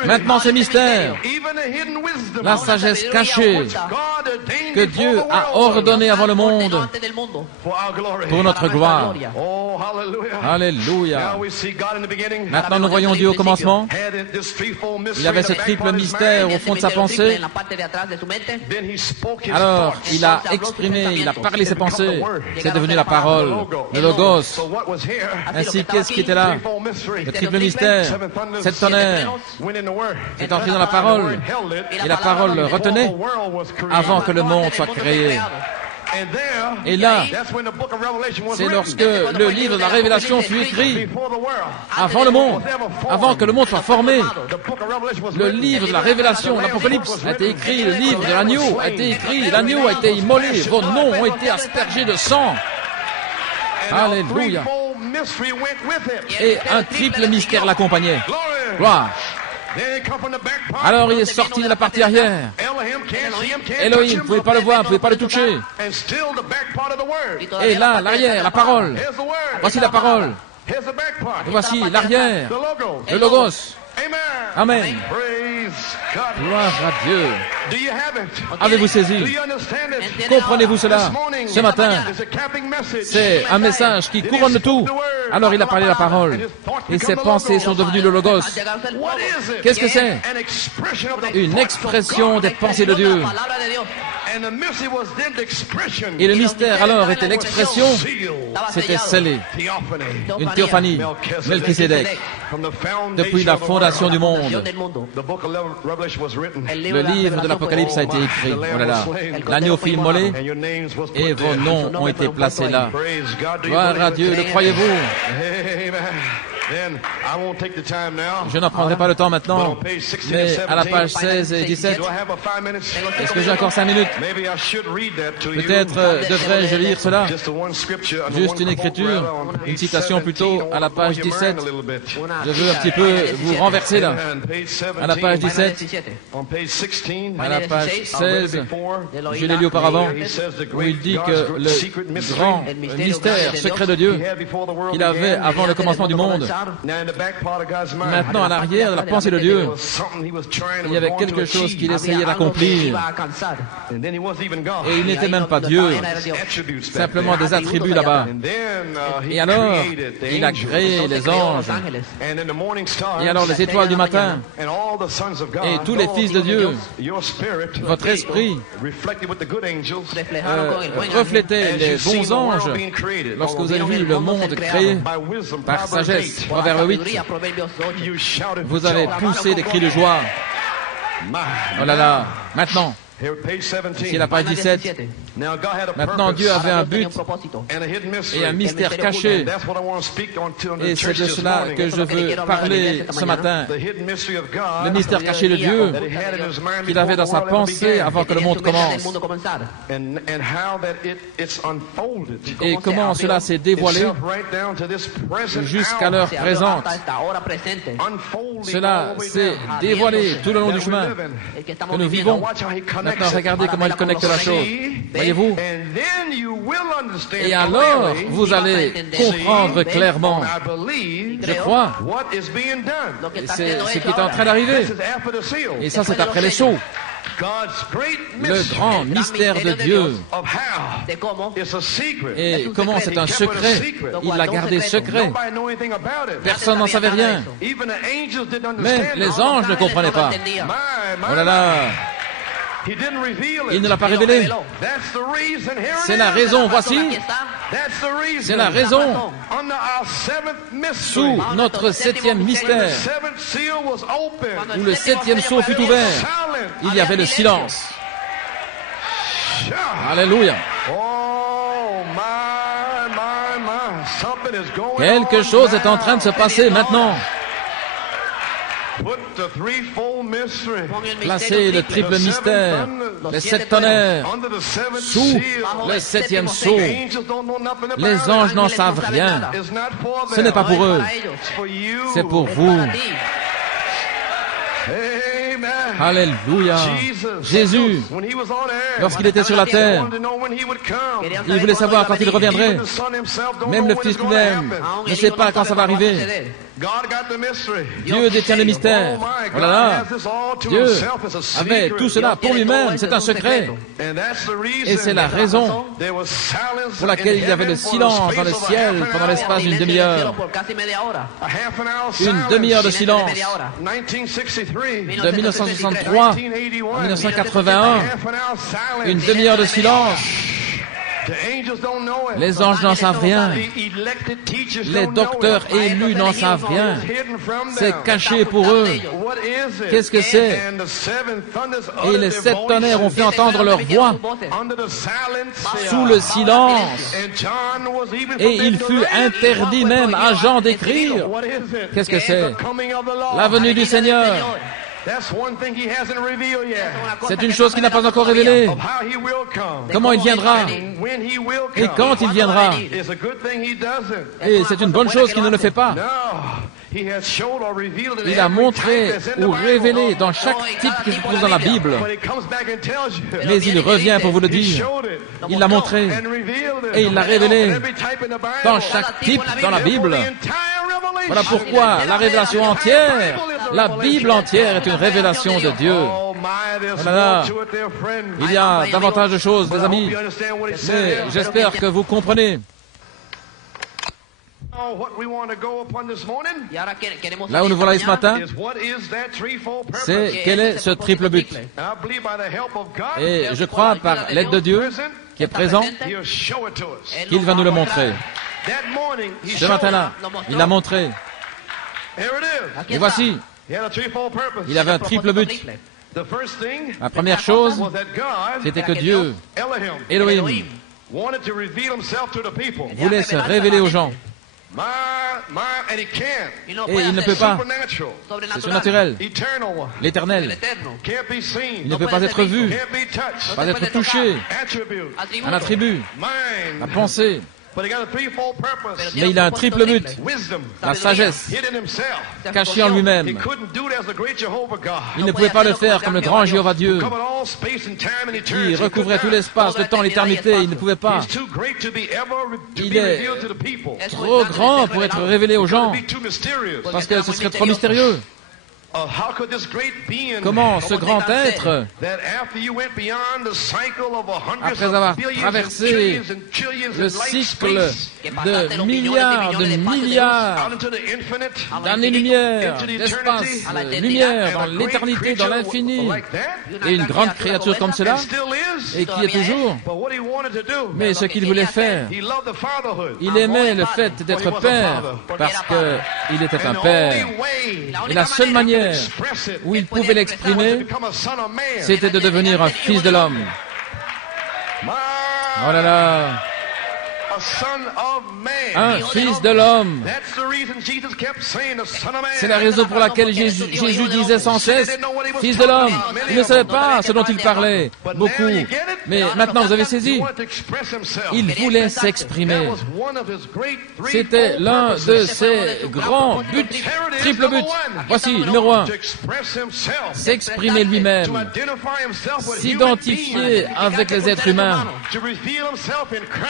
Maintenant, ce mystère, la sagesse cachée que Dieu a ordonnée avant le monde pour notre gloire. Alléluia. Maintenant, nous voyons Dieu au commencement. Il avait ce triple mystère au fond de sa pensée. Alors, il a exprimé, il a parlé ses pensées. C'est devenu la parole, le logos. Ainsi, qu'est-ce qui était là? Le triple mystère, cette tonnerre. C'est entré dans la parole, et la parole le retenait avant que le monde soit créé. Et là, c'est lorsque le livre de la Révélation fut écrit avant le monde, avant que le monde soit formé. Le livre de la Révélation, l'Apocalypse, a été écrit, le livre de l'agneau a été écrit, l'agneau a été immolé, vos noms ont été aspergés de sang. Alléluia. Et un triple mystère l'accompagnait. Gloire. Alors il est sorti de la partie arrière. Elohim, vous ne pouvez pas le voir, vous ne pouvez pas le toucher. Et là, l'arrière, la parole. Voici la parole. Et voici l'arrière, le logos. Amen. Gloire à Dieu. Avez-vous saisi? Comprenez-vous cela? Ce matin, c'est un message qui couronne tout. Alors il a parlé la parole. Et ses pensées sont devenues le logos. Qu'est-ce que c'est? Une expression des pensées de Dieu. Et le mystère alors était l'expression, c'était scellé. Une théophanie, Melchisédek, depuis la fondation du monde. Le livre de l'Apocalypse a été écrit. Voilà, l'agneau fut immolé et vos noms ont été placés là. Gloire à Dieu, le croyez-vous? Je n'en prendrai pas le temps maintenant, mais à la page 16 et 17, est-ce que j'ai encore 5 minutes? Peut-être devrais-je lire cela? Juste une écriture, une citation plutôt, à la page 17. Je veux un petit peu vous renverser là. À la page 17, à la page 16, je l'ai lu auparavant, où il dit que le grand mystère secret de Dieu qu'il avait avant le commencement du monde, maintenant, à l'arrière de la pensée de Dieu, il y avait quelque chose qu'il essayait d'accomplir. Et il n'était même pas Dieu, simplement des attributs là-bas. Et alors, il a créé les anges. Et alors, les étoiles du matin, et tous les fils de Dieu, votre esprit reflétait les bons anges lorsque vous avez vu le monde créé par sagesse. Proverbe 8, vous avez poussé des cris de joie. Oh là là, maintenant, ici la page 17, maintenant Dieu avait un but et un mystère caché. Et c'est de cela que je veux parler ce matin. Le mystère caché de Dieu qu'il avait dans sa pensée avant que le monde commence. Et comment cela s'est dévoilé jusqu'à l'heure présente. Cela s'est dévoilé tout le long du chemin que nous vivons. Maintenant, regardez comment il connecte la chose. Voyez-vous? Et alors, vous allez comprendre clairement, je crois, c'est ce qui est en train d'arriver. Et ça, c'est après les sceaux. Le grand mystère de Dieu. Et comment c'est un secret? Il l'a gardé secret. Personne n'en savait rien. Même les anges ne comprenaient pas. Oh là là! Il ne l'a pas révélé. C'est la raison, voici. C'est la raison. Sous notre 7e mystère, où le 7e sceau fut ouvert, il y avait le silence. Alléluia. Quelque chose est en train de se passer maintenant. Placez le triple mystère, les 7 tonnerres, sous le 7e sceau. Les anges n'en savent rien. Ce n'est pas pour eux, c'est pour vous. Alléluia. Jésus, lorsqu'il était sur la terre, il voulait savoir quand il reviendrait. Même le Fils lui-même ne sait pas quand ça va arriver. Dieu détient le mystère. Oh là là, Dieu avait tout cela pour lui-même. C'est un secret. Et c'est la raison pour laquelle il y avait le silence dans le ciel pendant l'espace d'une demi-heure. Une demi-heure de silence. De 1963 à 1981. Une demi-heure de silence. Les anges n'en savent rien. Les docteurs élus n'en savent rien. C'est caché pour eux. Qu'est-ce que c'est? Et les 7 tonnerres ont fait entendre leur voix sous le silence. Et il fut interdit même à Jean d'écrire. Qu'est-ce que c'est? La venue du Seigneur. C'est une chose qu'il n'a pas encore révélée. Comment il viendra et quand il viendra. Et c'est une bonne chose qu'il ne le fait pas. Il a montré ou révélé dans chaque type qui se trouve dans la Bible. Mais il revient pour vous le dire. Il l'a montré et il l'a révélé dans chaque type dans la Bible. Voilà pourquoi la révélation entière, la Bible entière est une révélation de Dieu. Voilà. Il y a davantage de choses, les amis, mais j'espère que vous comprenez. Là où nous voilà ce matin, c'est quel est ce triple but. Et je crois par l'aide de Dieu qui est présent, qu'il va nous le montrer. Ce matin-là, il l'a montré. Et voici, il avait un triple but. La première chose, c'était que Dieu, Elohim, voulait se révéler aux gens. Et il ne peut pas. C'est surnaturel. L'éternel. Il ne peut pas être vu, pas être touché. Un attribut, la pensée. Mais il a un triple but, la sagesse, cachée en lui-même. Il ne pouvait pas le faire comme le grand Jéhovah Dieu, qui recouvrait tout l'espace, le temps, l'éternité. Il ne pouvait pas. Il est trop grand pour être révélé aux gens, parce que ce serait trop mystérieux. Comment ce grand être, après avoir traversé le cycle de milliards d'années-lumière, d'espace, lumière, dans l'éternité, dans l'infini, et une grande créature comme cela, et qui est toujours, mais ce qu'il voulait faire, il aimait le fait d'être père, parce qu'il était un père, et la seule manière où il pouvait l'exprimer, c'était de devenir un fils de l'homme. Oh là là! Un fils de l'homme. C'est la raison pour laquelle Jésus disait sans cesse, fils de l'homme. Il ne savait pas ce dont il parlait, beaucoup. Mais maintenant vous avez saisi. Il voulait s'exprimer. C'était l'un de ses grands buts, triple but. Voici, numéro 1. S'exprimer lui-même. S'identifier avec les êtres humains.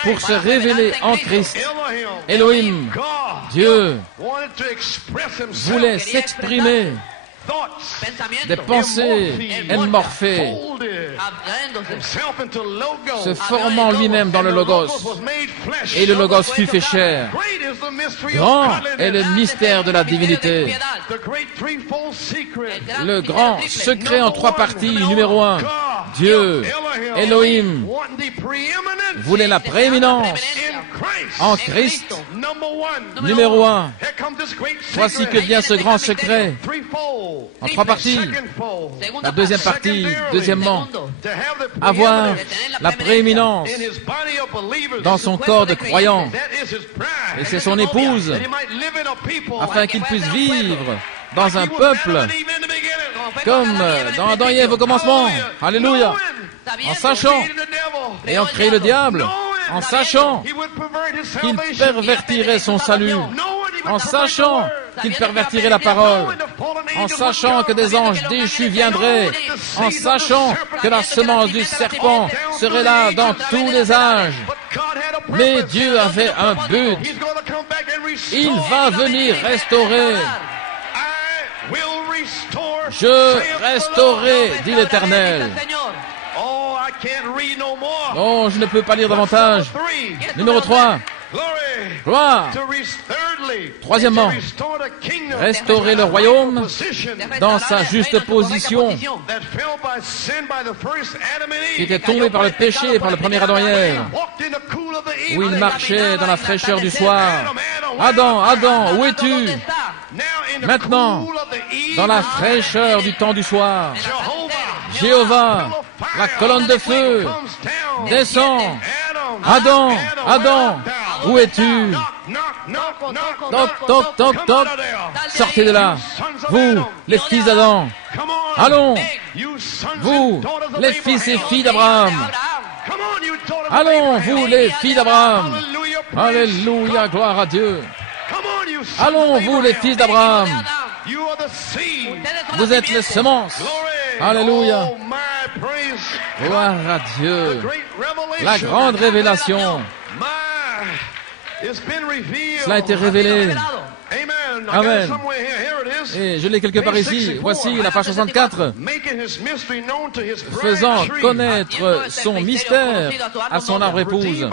Pour se révéler en Christ. Elohim, Dieu, voulait s'exprimer. Des pensées morphées, se formant lui-même dans le Logos, et le Logos fut fait chair. Grand est le mystère de la divinité. Le grand secret en 3 parties, numéro 1, Dieu, Elohim, voulait la prééminence en Christ, numéro 1. Voici que vient ce grand secret. En 3 parties. La deuxième partie, deuxièmement, avoir la prééminence dans son corps de croyants. Et c'est son épouse, afin qu'il puisse vivre dans un peuple comme dans Adam et Ève au commencement. Alléluia. En sachant, ayant créé le diable, en sachant qu'il pervertirait son salut, en sachant qu'il pervertirait la parole, en sachant que des anges déchus viendraient, en sachant que la semence du serpent serait là dans tous les âges. Mais Dieu avait un but. Il va venir restaurer. Je restaurerai, dit l'Éternel. Oh, je ne peux pas lire davantage. Numéro 3. Gloire. Troisièmement, restaurer le royaume dans sa juste position qui était tombé par le péché et par le premier Adam et Ève, où il marchait dans la fraîcheur du soir. Adam, Adam, où es-tu? Maintenant, dans la fraîcheur du temps du soir, Jéhovah, la colonne de feu, descend. Adam, Adam, où es-tu? Toc, toc, toc, toc. Sortez de là, vous, les fils d'Adam. Allons, vous, les fils et filles d'Abraham. Allons, vous, les filles d'Abraham. Alléluia, gloire à Dieu. Allons, vous, les fils d'Abraham. Vous êtes les semences. Alléluia. Gloire à Dieu. La grande révélation. Cela a été révélé. Amen. Et je l'ai quelque part ici. Voici la page 64. Faisant connaître son mystère à son arbre épouse,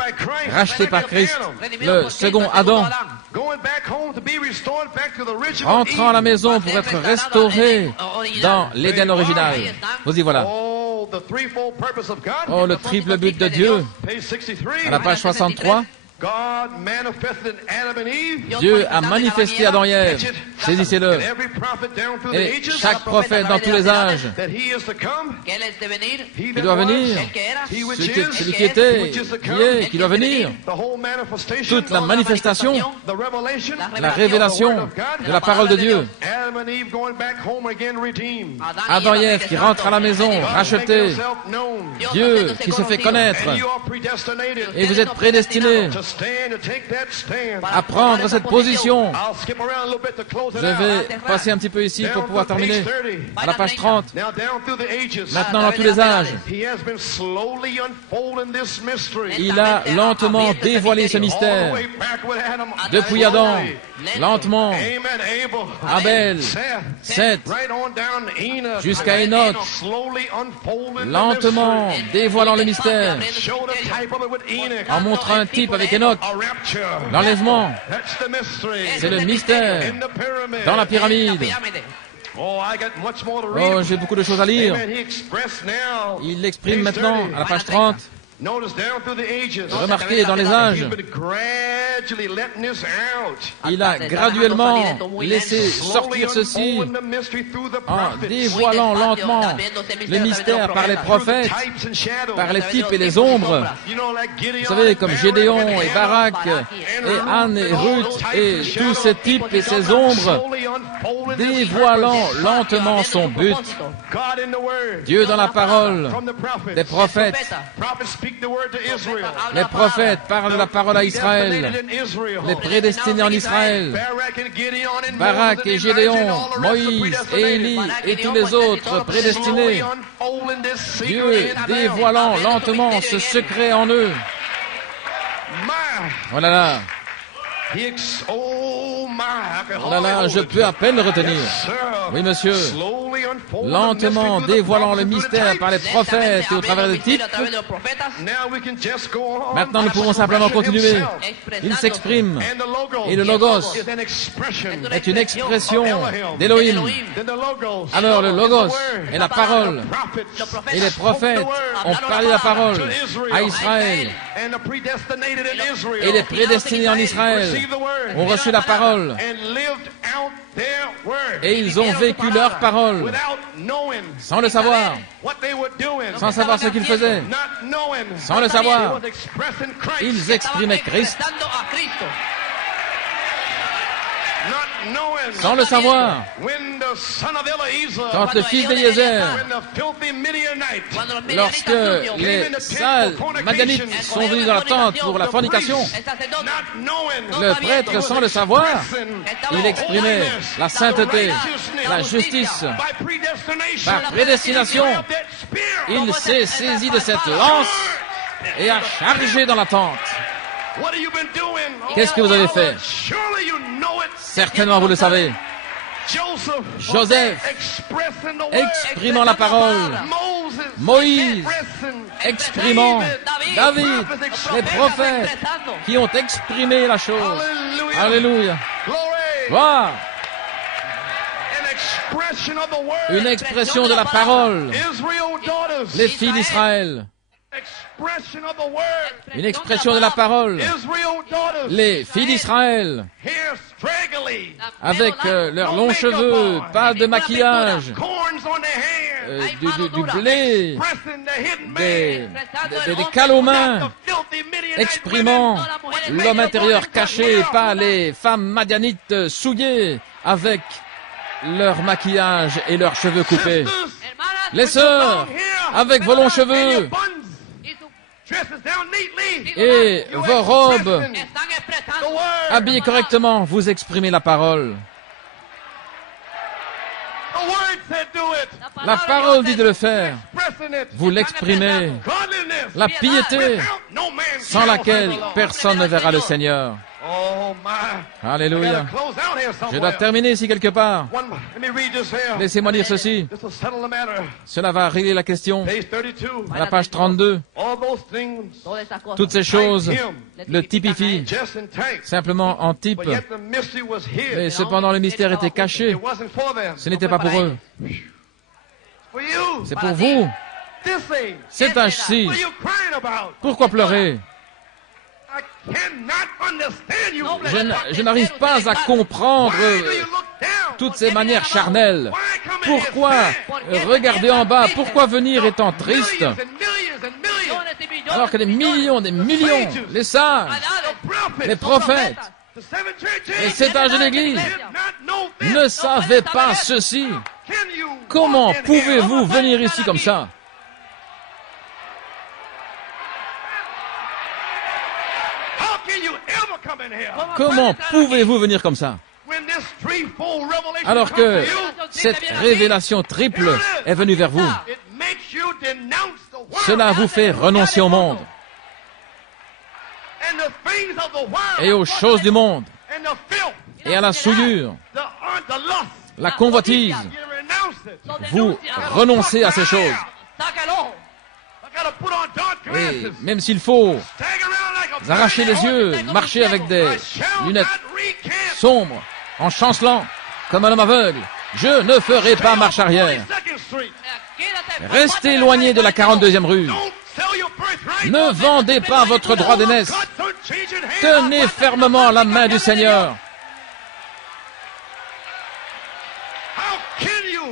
racheté par Christ, le second Adam, entrant à la maison pour être restauré dans l'Éden original. Vous y voilà. Oh, le triple but de Dieu. À la page 63. Dieu a manifesté Adam et Ève, saisissez-le, et chaque prophète dans tous les âges, qui doit venir, celui qui était, qui est, qui doit venir, toute la manifestation, la révélation de la parole de Dieu. Adam et Ève qui rentrent à la maison, rachetés, Dieu qui se fait connaître, et vous êtes prédestinés à prendre cette position. Je vais passer un petit peu ici pour pouvoir terminer. À la page 30. Maintenant, dans tous les âges, il a lentement dévoilé ce mystère. Depuis Adam, lentement, Abel, Seth, jusqu'à Enoch, lentement dévoilant le mystère, en montrant un type avec Enoch. L'enlèvement, c'est le mystère dans la pyramide. Oh, j'ai beaucoup de choses à lire. Il l'exprime maintenant à la page 30. Remarquez, dans les âges, il a graduellement laissé sortir ceci en dévoilant lentement le mystère par les prophètes, par les types et les ombres. Vous savez, comme Gédéon et Barak et Anne et Ruth et tous ces types et ces ombres, dévoilant lentement son but. Dieu dans la parole des prophètes. Les prophètes parlent de la parole à Israël, les prédestinés en Israël, Barak et Gédéon, Moïse et Élie et tous les autres prédestinés. Dieu dévoilant lentement ce secret en eux. Oh là là. Oh là là, je peux à peine le retenir. Oui, monsieur. Lentement dévoilant le mystère par les prophètes et au travers des titres. Maintenant, nous pouvons simplement continuer. Il s'exprime. Et le Logos est une expression d'Élohim. Alors, le Logos est la parole. Et les prophètes ont parlé la parole à Israël. Et les prédestinés en Israël ont reçu la parole Et ils ont vécu leur parole sans le savoir, sans savoir ce qu'ils faisaient, sans le savoir. Ils exprimaient Christ sans le savoir. Quand le fils d'Éliézer, lorsque les sales madianites sont venus dans la tente pour la fornication, le prêtre, sans le savoir, il exprimait la sainteté, la justice. Par prédestination, il s'est saisi de cette lance et a chargé dans la tente. Qu'est-ce que vous avez fait? Certainement vous le savez. Joseph exprimant la parole, Moïse exprimant, David, les prophètes qui ont exprimé la chose. Alléluia. Gloire. Une expression de la parole. Les filles d'Israël. Une expression de la parole. Les filles d'Israël, avec leurs longs cheveux, pas de maquillage, du blé, des cales aux mains, exprimant l'homme intérieur caché, pas les femmes madianites souillées, avec leur maquillage et leurs cheveux coupés. Les sœurs, avec vos longs cheveux, et vos robes, habillées correctement, vous exprimez la parole. La parole dit de le faire. Vous l'exprimez. La piété, sans laquelle personne ne verra le Seigneur. Alléluia. Je dois terminer ici quelque part. Laissez-moi lire ceci. Cela va régler la question. À la page 32. Toutes ces choses le typifient simplement en type. Mais cependant le mystère était caché. Ce n'était pas pour eux. C'est pour vous. Cet âge-ci. Pourquoi pleurer? Je n'arrive pas à comprendre toutes ces manières charnelles. Pourquoi regarder en bas? Pourquoi venir étant triste? Alors que des millions, les sages, les prophètes, les 7 âges de l'Église ne savaient pas ceci. Comment pouvez-vous venir ici comme ça? Comment pouvez-vous venir comme ça? Alors que cette révélation triple est venue vers vous. Cela vous fait renoncer au monde et aux choses du monde et à la souillure, la convoitise. Vous renoncez à ces choses. Et même s'il faut arracher les yeux, marcher avec des lunettes sombres, en chancelant comme un homme aveugle, je ne ferai pas marche arrière. Restez éloigné de la 42e rue. Ne vendez pas votre droit d'aînesse. Tenez fermement la main du Seigneur.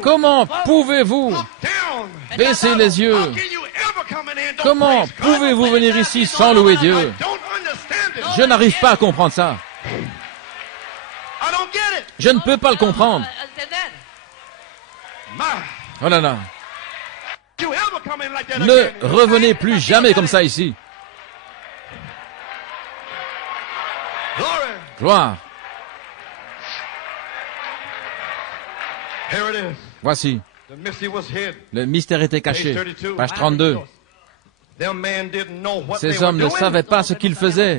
Comment pouvez-vous baisser les yeux? Comment pouvez-vous venir ici sans louer Dieu? Je n'arrive pas à comprendre ça. Je ne peux pas le comprendre. Oh là là. Ne revenez plus jamais comme ça ici. Gloire. Voici. Le mystère était caché. Page 32. Ces hommes ne savaient pas ce qu'ils faisaient.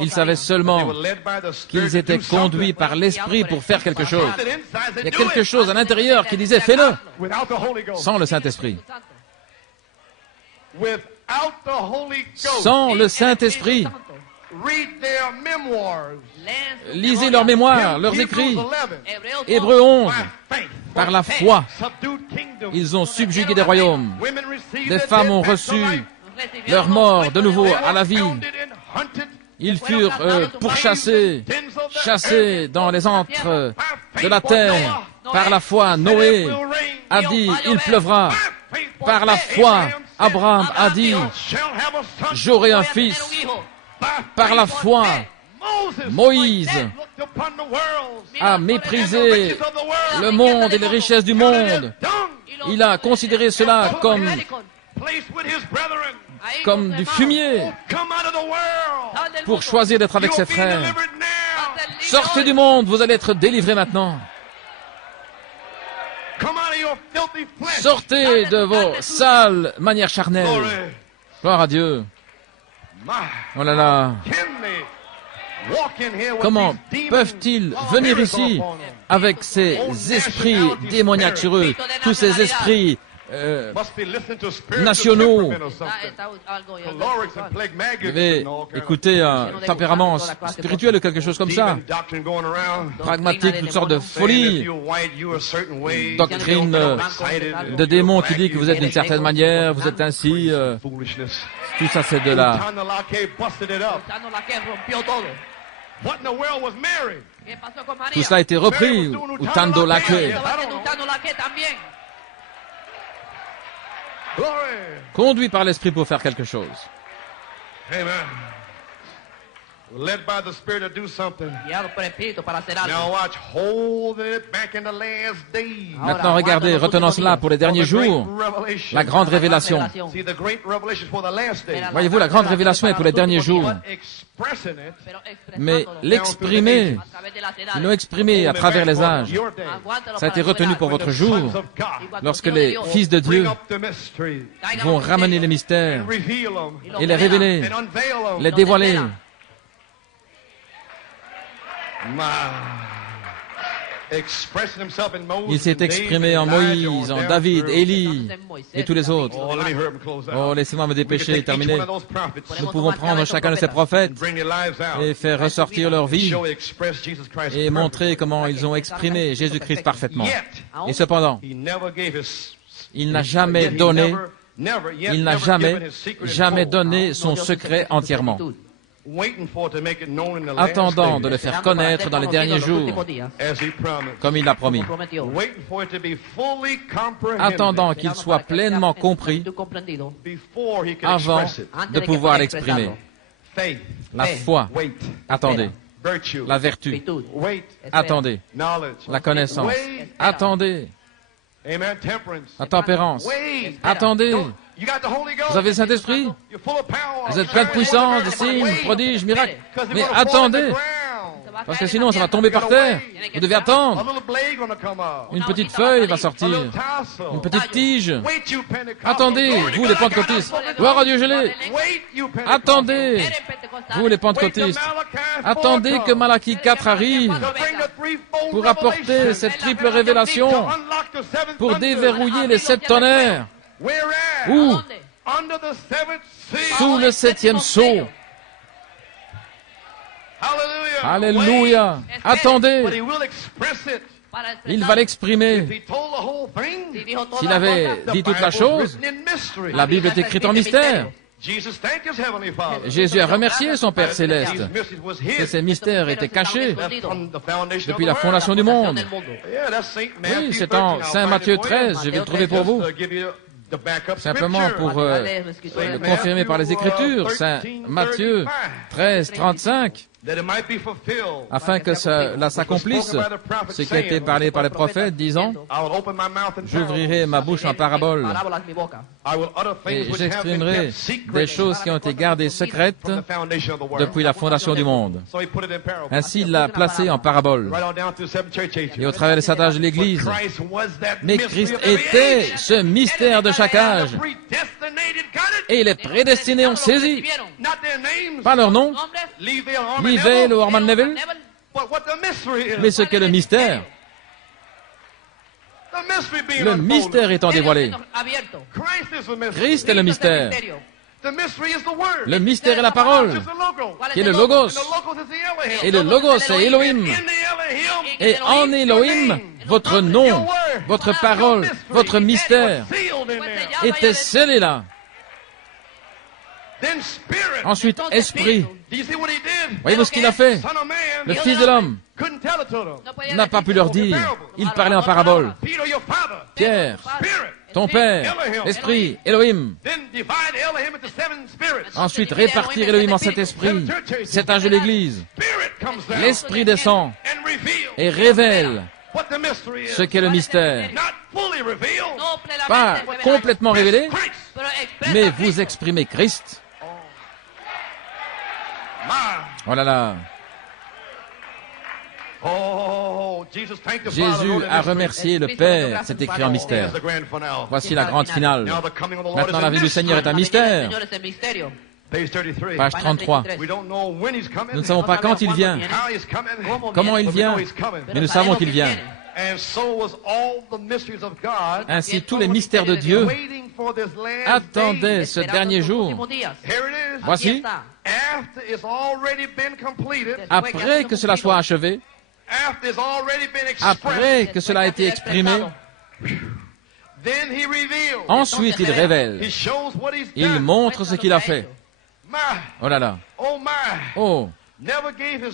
Ils savaient seulement qu'ils étaient conduits par l'Esprit pour faire quelque chose. Il y a quelque chose à l'intérieur qui disait « fais-le » sans le Saint-Esprit. Sans le Saint-Esprit. Lisez leurs mémoires, leurs écrits. Hébreux 11. Par la foi, ils ont subjugué des royaumes. Des femmes ont reçu leur mort de nouveau à la vie. Ils furent pourchassés chassés dans les antres de la terre. Par la foi, Noé a dit, il pleuvra. Par la foi, Abraham a dit, j'aurai un fils. Par la foi, Moïse a méprisé le monde et les richesses du monde. Il a considéré cela comme du fumier pour choisir d'être avec ses frères. Sortez du monde, vous allez être délivrés maintenant. Sortez de vos sales manières charnelles. Gloire à Dieu. Oh là là. Comment peuvent-ils venir ici avec ces esprits démoniaques sur eux, tous ces esprits nationaux? Vous devez écouter un tempérament spirituel ou quelque chose comme ça, pragmatique, toutes sortes de folies, doctrine de démons qui dit que vous êtes d'une certaine manière, vous êtes ainsi, tout ça c'est de la... Tout cela a été repris, Utando Lake. Conduit par l'Esprit pour faire quelque chose. Amen. Led by the Spirit to do something. Now watch, hold it back in the last days. Maintenant, regardez, retenons cela pour les derniers jours. La grande révélation. Voyez-vous, la grande révélation est pour les derniers jours. Mais l'exprimer, ils l'ont exprimé à travers les âges. Ça a été retenu pour votre jour, lorsque les fils de Dieu vont ramener les mystères et les révéler, les dévoiler. Il s'est exprimé en Moïse, en David, Élie et tous les autres. Oh, laissez-moi me dépêcher et terminer. Nous pouvons prendre chacun de ces prophètes et faire ressortir leur vie et montrer comment ils ont exprimé Jésus-Christ parfaitement. Et cependant, il n'a jamais donné son secret entièrement, attendant de le faire connaître dans les derniers jours, comme il l'a promis, attendant qu'il soit pleinement compris avant de pouvoir l'exprimer. La foi, attendez. La vertu, attendez. La connaissance, attendez. La tempérance, attendez. Vous avez le Saint-Esprit? Vous êtes plein de puissance, de signes, prodiges, miracles. Mais attendez, parce que sinon ça va tomber par terre. Vous devez attendre. Une petite feuille va sortir, une petite tige. Attendez, vous les pentecôtistes. Gloire à Dieu, je l'ai. Attendez, vous les pentecôtistes. Attendez que Malachie 4 arrive pour apporter cette triple révélation, pour déverrouiller les 7 tonnerres. Où? Sous le 7e sceau. Alléluia. Attendez. Il va l'exprimer. S'il avait dit toute la chose, la Bible est écrite en mystère. Jésus a remercié son Père céleste que ces mystères étaient cachés depuis la fondation du monde. Oui, c'est en Saint Matthieu 13, je vais le trouver pour vous. Simplement pour le confirmer par les Écritures, Saint Matthieu 13, 35, afin que cela s'accomplisse, ce qui a été parlé par les prophètes, disant, j'ouvrirai ma bouche en parabole et j'exprimerai des choses qui ont été gardées secrètes depuis la fondation du monde. Ainsi, il l'a placé en parabole. Et au travers des 7 âges de l'Église, mais Christ était ce mystère de chaque âge. Et les prédestinés ont saisi, pas leur nom, Livell ou Orman Neville, mais ce qu'est le mystère. Le mystère étant dévoilé. Christ est le mystère. Le mystère est la parole, qui est le Logos. Et le Logos est Elohim. Et en Elohim, votre nom, votre parole, votre mystère était scellé là. Ensuite, esprit. Voyez-vous ce qu'il a fait? Le Fils de l'homme n'a pas pu leur dire. Il parlait en parabole. Pierre, ton Père, Esprit, Elohim. Ensuite, répartir Elohim en 7 esprits. 7 âges de l'Église. L'Esprit descend et révèle ce qu'est le mystère. Pas complètement révélé, mais vous exprimez Christ. Oh là là. Jésus a remercié le Père, c'est écrit en mystère. Voici la grande finale. Maintenant, la venue du Seigneur est un mystère. Page 33. Nous ne savons pas quand il vient, comment il vient, mais nous savons qu'il vient. Ainsi, tous les mystères de Dieu attendaient ce dernier jour. Voici, après que cela soit achevé, après que cela a été exprimé, ensuite il révèle, il montre ce qu'il a fait. Oh là là. Oh,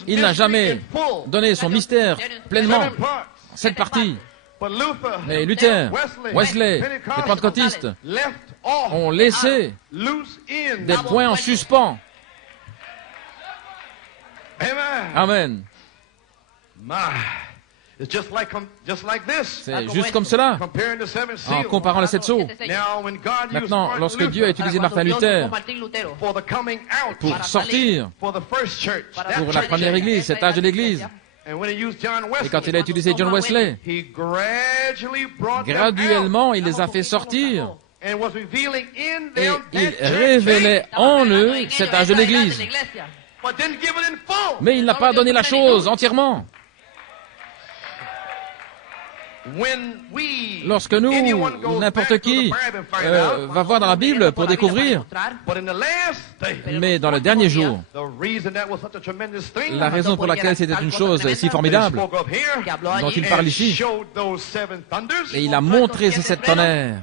il n'a jamais donné son mystère pleinement, cette partie. Mais Luther, Wesley, les pentecôtistes ont laissé des points en suspens. Amen. C'est juste comme cela, en comparant les 7 sceaux. Maintenant, lorsque Dieu a utilisé Martin Luther pour sortir, pour la première église, cet âge de l'église, et quand il a utilisé John Wesley, graduellement, il les a fait sortir, et il révélait en eux cet âge de l'église. Mais il n'a pas donné la chose entièrement. Lorsque nous, n'importe qui, va voir dans la Bible pour découvrir, mais dans le dernier jour, la raison pour laquelle c'était une chose si formidable, dont il parle ici, et il a montré ces 7 tonnerres,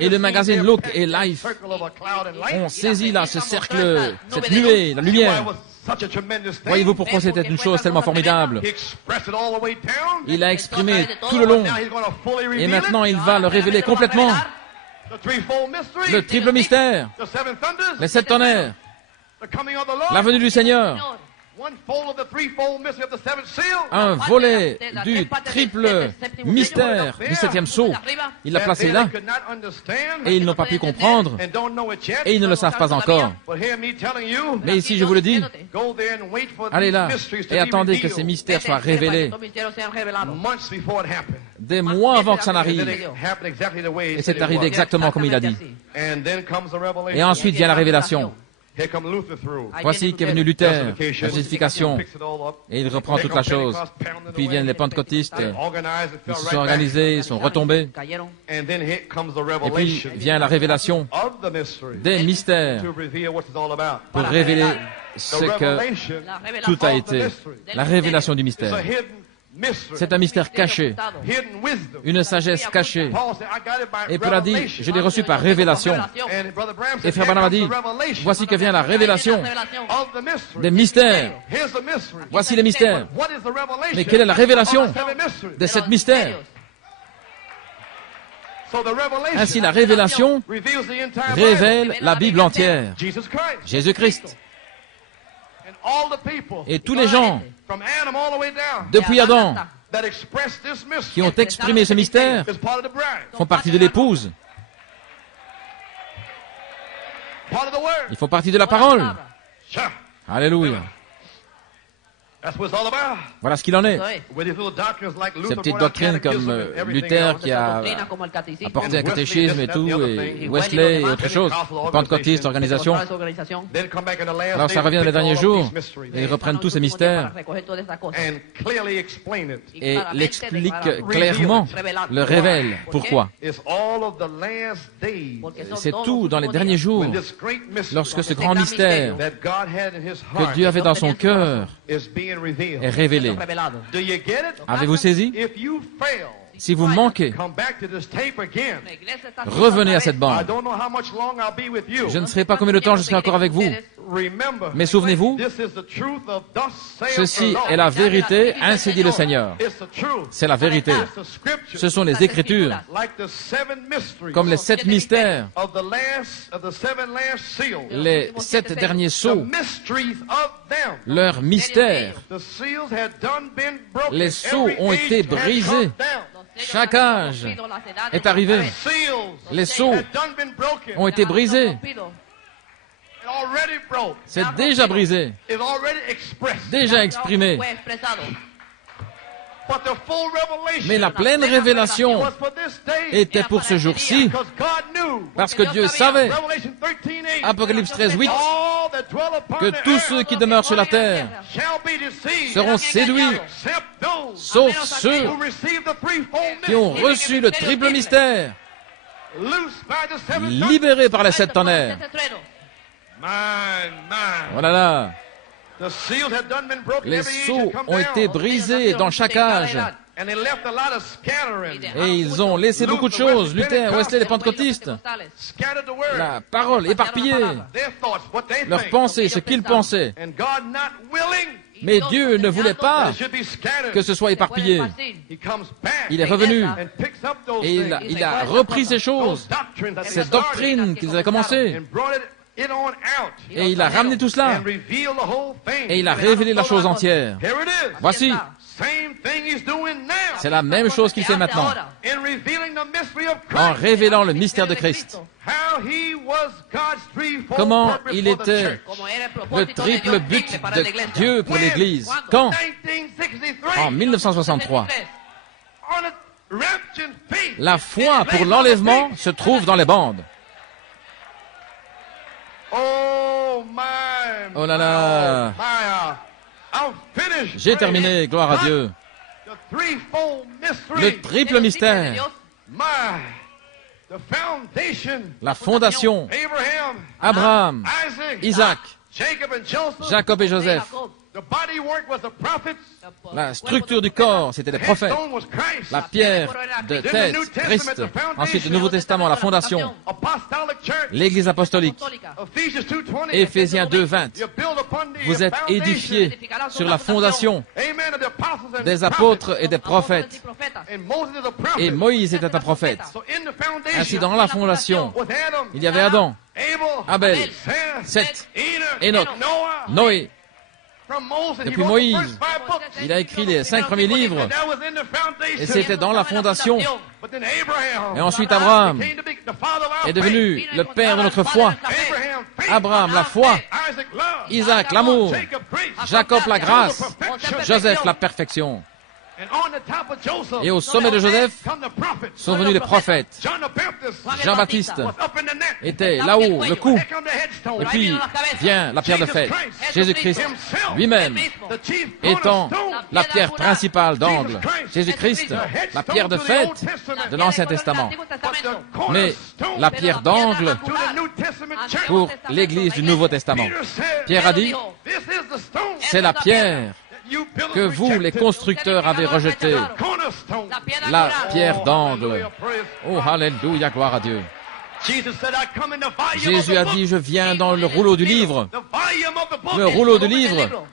et le magazine Look et Life ont saisi là ce cercle, cette nuée, la lumière. Voyez-vous pourquoi c'était une chose tellement formidable? Il a exprimé tout le long, et maintenant il va le révéler complètement. Le triple mystère, les 7 tonnerres, la venue du Seigneur, un volet du triple mystère du 7e sceau. Il l'a placé là, et ils n'ont pas pu comprendre, et ils ne le savent pas encore. Mais ici, je vous le dis, allez là, et attendez que ces mystères soient révélés des mois avant que ça n'arrive. Et c'est arrivé exactement comme il a dit. Et ensuite vient la révélation. Voici qu'est venu Luther, la justification, et il reprend toute la chose. Puis viennent les pentecôtistes, ils se sont organisés, ils sont retombés. Et puis vient la révélation des mystères pour révéler ce que tout a été, la révélation du mystère. C'est un mystère caché, une sagesse cachée. Et Paul a dit, je l'ai reçu par révélation. Et Frère Branham a dit, voici que vient la révélation des mystères. Voici les mystères. Mais quelle est la révélation de ces mystères? Ainsi, la révélation révèle la Bible entière. Jésus-Christ. Et tous les gens, depuis Adam, qui ont exprimé ce mystère, font partie de l'épouse. Ils font partie de la parole. Alléluia. Voilà ce qu'il en est. Ces petites doctrines comme Luther qui a apporté un catéchisme et tout, et Wesley et autre chose, les pentecôtistes, organisations. Alors ça revient dans les derniers jours, et ils reprennent tous ces mystères et l'expliquent clairement, le révèlent. Pourquoi? C'est tout dans les derniers jours, lorsque ce grand mystère que Dieu avait dans son cœur est révélé. Avez-vous saisi? Si vous manquez, revenez à cette bande. Je ne sais pas combien de temps je serai encore avec vous. Mais souvenez-vous, ceci est la vérité, ainsi dit le Seigneur. C'est la vérité. Ce sont les Écritures, comme les 7 mystères, les 7 derniers sceaux, leurs mystères. Les sceaux ont été brisés. Chaque âge est arrivé. Les sceaux ont été brisés. C'est déjà brisé, déjà exprimé. Mais la pleine révélation était pour ce jour-ci, parce que Dieu savait, Apocalypse 13, 8, que tous ceux qui demeurent sur la terre seront séduits, sauf ceux qui ont reçu le triple mystère, libérés par les 7 tonnerres. Voilà. Les sceaux ont été brisés dans chaque âge. Et ils ont laissé beaucoup de choses. Luther, Wesley, les pentecôtistes. La parole éparpillée. Leurs pensées, ce qu'ils pensaient. Mais Dieu ne voulait pas que ce soit éparpillé. Il est revenu et il a repris ces choses, ces doctrines qu'ils avaient commencées. Et il a ramené tout cela. Et il a révélé la chose entière. Voici. C'est la même chose qu'il fait maintenant. En révélant le mystère de Christ. Comment il était le triple but de Dieu pour l'Église. Quand? En 1963. La foi pour l'enlèvement se trouve dans les bandes. Oh là là! J'ai terminé, gloire à Dieu. Le triple mystère. La fondation. Abraham, Isaac, Jacob et Joseph. La structure du corps, c'était les prophètes. La pierre de tête, Christ. Ensuite, le Nouveau Testament, la fondation. L'Église apostolique. Éphésiens 2, 20. Vous êtes édifiés sur la fondation des apôtres et des prophètes. Et Moïse était un prophète. Ainsi, dans la fondation, il y avait Adam, Abel, Seth, Enoch, Noé. Depuis Moïse, il a écrit les 5 premiers livres, et c'était dans la fondation. Et ensuite, Abraham est devenu le père de notre foi. Abraham, la foi. Isaac, l'amour. Jacob, la grâce. Joseph, la perfection. Et au sommet de Joseph sont venus les prophètes. Jean-Baptiste était là-haut, le cou. Et puis vient la pierre de fête. Jésus-Christ lui-même étant la pierre principale d'angle. Jésus-Christ, la pierre de fête de l'Ancien Testament. Mais la pierre d'angle pour l'Église du Nouveau Testament. Pierre a dit, c'est la pierre que vous, les constructeurs, avez rejeté, la pierre d'angle. Oh, alléluia, gloire à Dieu. Jésus a dit, je viens dans le rouleau du livre. Le rouleau du livre.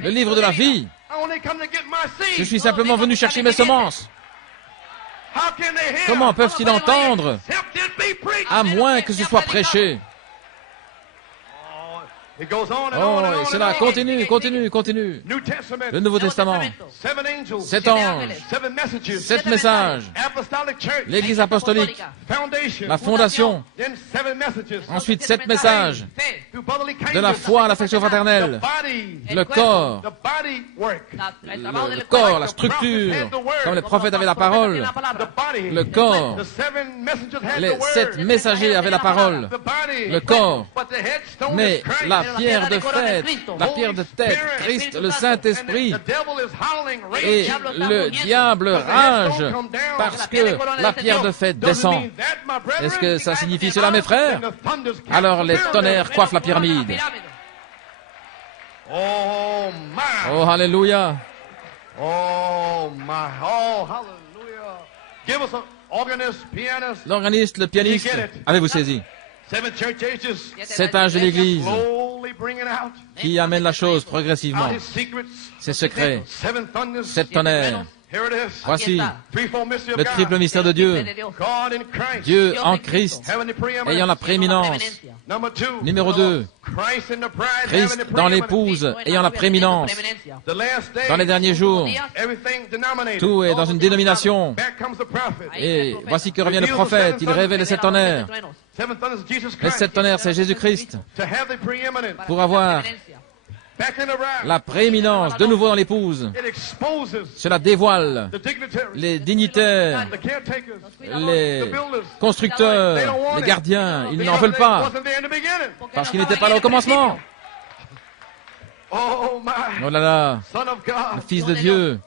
Le livre de la vie. Je suis simplement venu chercher mes semences. Comment peuvent-ils entendre à moins que ce soit prêché? Oh, et cela continue. Le Nouveau Testament. 7 anges, 7 messages. L'Église apostolique. La fondation. Ensuite, 7 messages. De la foi à l'affection fraternelle. Le corps. Le corps, la structure. Comme les prophètes avaient la parole. Le corps. Les 7 messagers avaient la parole. Le corps. Mais la pierre de fête, la pierre de tête, Christ, le Saint-Esprit. Et le diable rage parce que la pierre de fête descend. Est-ce que ça signifie cela, mes frères? Alors les tonnerres coiffent la pyramide. Oh, alléluia. Oh, my. Oh, hallelujah. L'organiste, le pianiste, avez-vous saisi? 7 âges de l'Église qui amènent la chose progressivement. Ses secrets, 7 tonnerres. Voici le triple mystère de Dieu. Dieu en Christ, ayant la prééminence. Numéro 2, Christ dans l'épouse, ayant la prééminence. Dans les derniers jours, tout est dans une dénomination. Et voici que revient le prophète, il révèle les 7 tonnerres. Les 7 tonnerres, c'est Jésus-Christ. Pour avoir la prééminence de nouveau dans l'épouse, cela dévoile les dignitaires, les constructeurs, les gardiens. Ils n'en veulent pas parce qu'ils n'étaient pas là au commencement. Oh là là, le Fils de Dieu,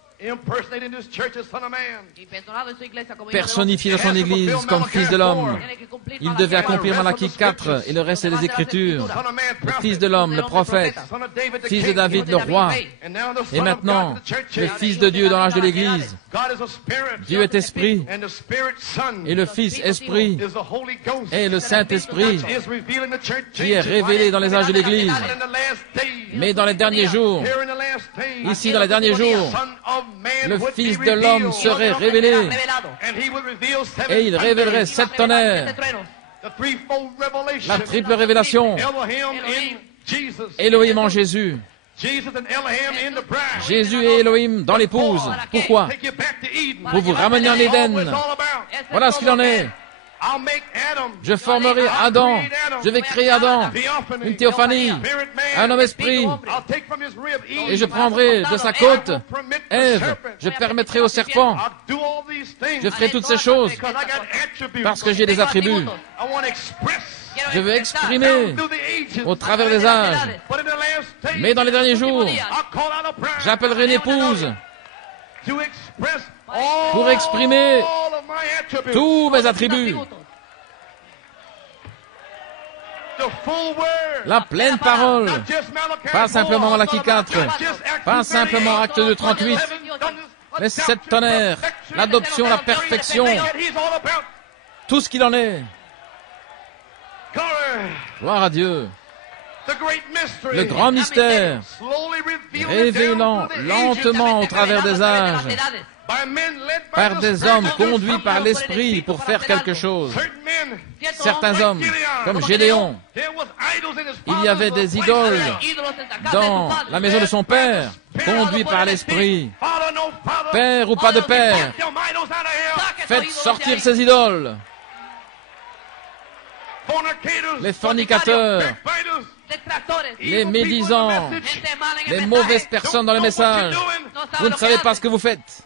personnifié dans son Église comme Fils de l'homme. Il devait accomplir Malachie 4 et le reste des Écritures. Le Fils de l'homme, le prophète, Fils de David, le roi. Et maintenant, le Fils de Dieu dans l'âge de l'Église. Dieu est esprit et le Fils esprit et le Saint-Esprit qui est révélé dans les âges de l'Église. Mais dans les derniers jours, ici dans les derniers jours, le Fils de l'homme serait révélé et il révélerait 7 tonnerres. La triple révélation. Elohim en Jésus. Jésus et Elohim dans l'épouse. Pourquoi? Pour vous ramener en Éden. Voilà ce qu'il en est. Je formerai Adam, je vais créer Adam, une théophanie, un homme esprit, et je prendrai de sa côte Ève, je permettrai au serpent, je ferai toutes ces choses parce que j'ai des attributs. Je veux exprimer au travers des âges, mais dans les derniers jours, j'appellerai une épouse pour exprimer tous mes attributs. La pleine parole, pas simplement Malachie 4, pas simplement Acte 2, 38, les 7 tonnerres, l'adoption, la perfection, tout ce qu'il en est. Gloire à Dieu. Le grand mystère, révélant lentement au travers des âges, par des hommes conduits par l'Esprit pour faire quelque chose. Certains hommes, comme Gédéon, il y avait des idoles dans la maison de son père, conduits par l'Esprit. Père ou pas de père, faites sortir ces idoles. Les fornicateurs, les médisants, les mauvaises personnes dans le message, vous ne savez pas ce que vous faites.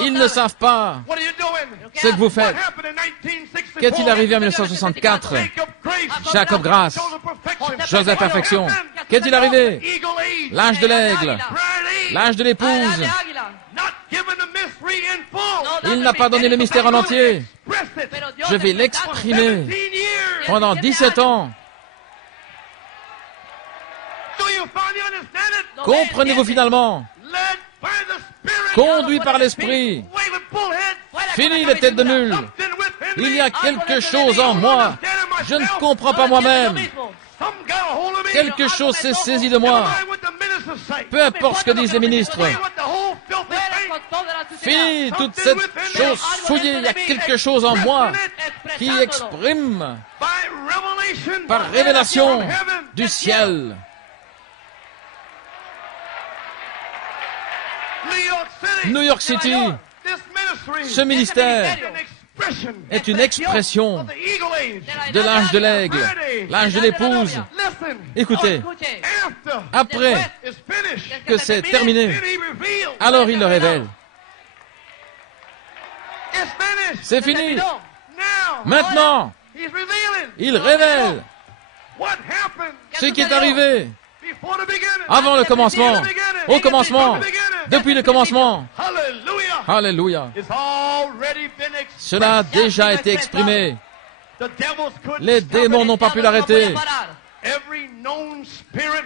Ils ne savent pas ce que vous faites. Qu'est-il arrivé en 1964? Jacob Grace, Joseph Perfection. Qu'est-il arrivé? L'âge de l'aigle, l'âge de l'épouse. Il n'a pas donné le mystère en entier. Je vais l'exprimer pendant 17 ans. Comprenez-vous finalement? Conduit par l'Esprit. Fini les têtes de mule. Il y a quelque chose en moi. Je ne comprends pas moi-même. Quelque chose s'est saisi de moi. Peu importe ce que disent les ministres. Fini toute cette chose souillée. Il y a quelque chose en moi qui exprime par révélation du ciel. New York City, ce ministère est une expression de l'âge de l'aigle, l'âge de l'épouse. Écoutez, après que c'est terminé, alors il le révèle. C'est fini. Maintenant, il révèle ce qui est arrivé avant le commencement, au commencement, depuis le commencement. Alléluia. Cela a déjà été exprimé. Les démons n'ont pas pu l'arrêter.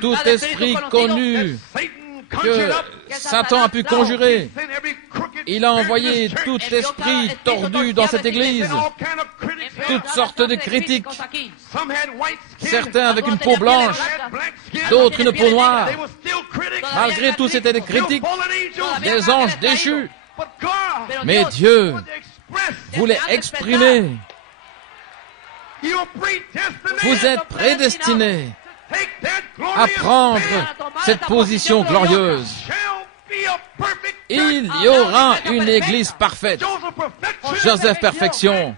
Tout esprit connu que Satan a pu conjurer. Il a envoyé tout esprit tordu dans cette église, toutes sortes de critiques. Certains avec une peau blanche, d'autres une peau noire. Malgré tout, c'étaient des critiques, des anges déchus. Mais Dieu voulait exprimer: vous êtes prédestinés à prendre cette position glorieuse. Il y aura une église parfaite. Joseph Perfection.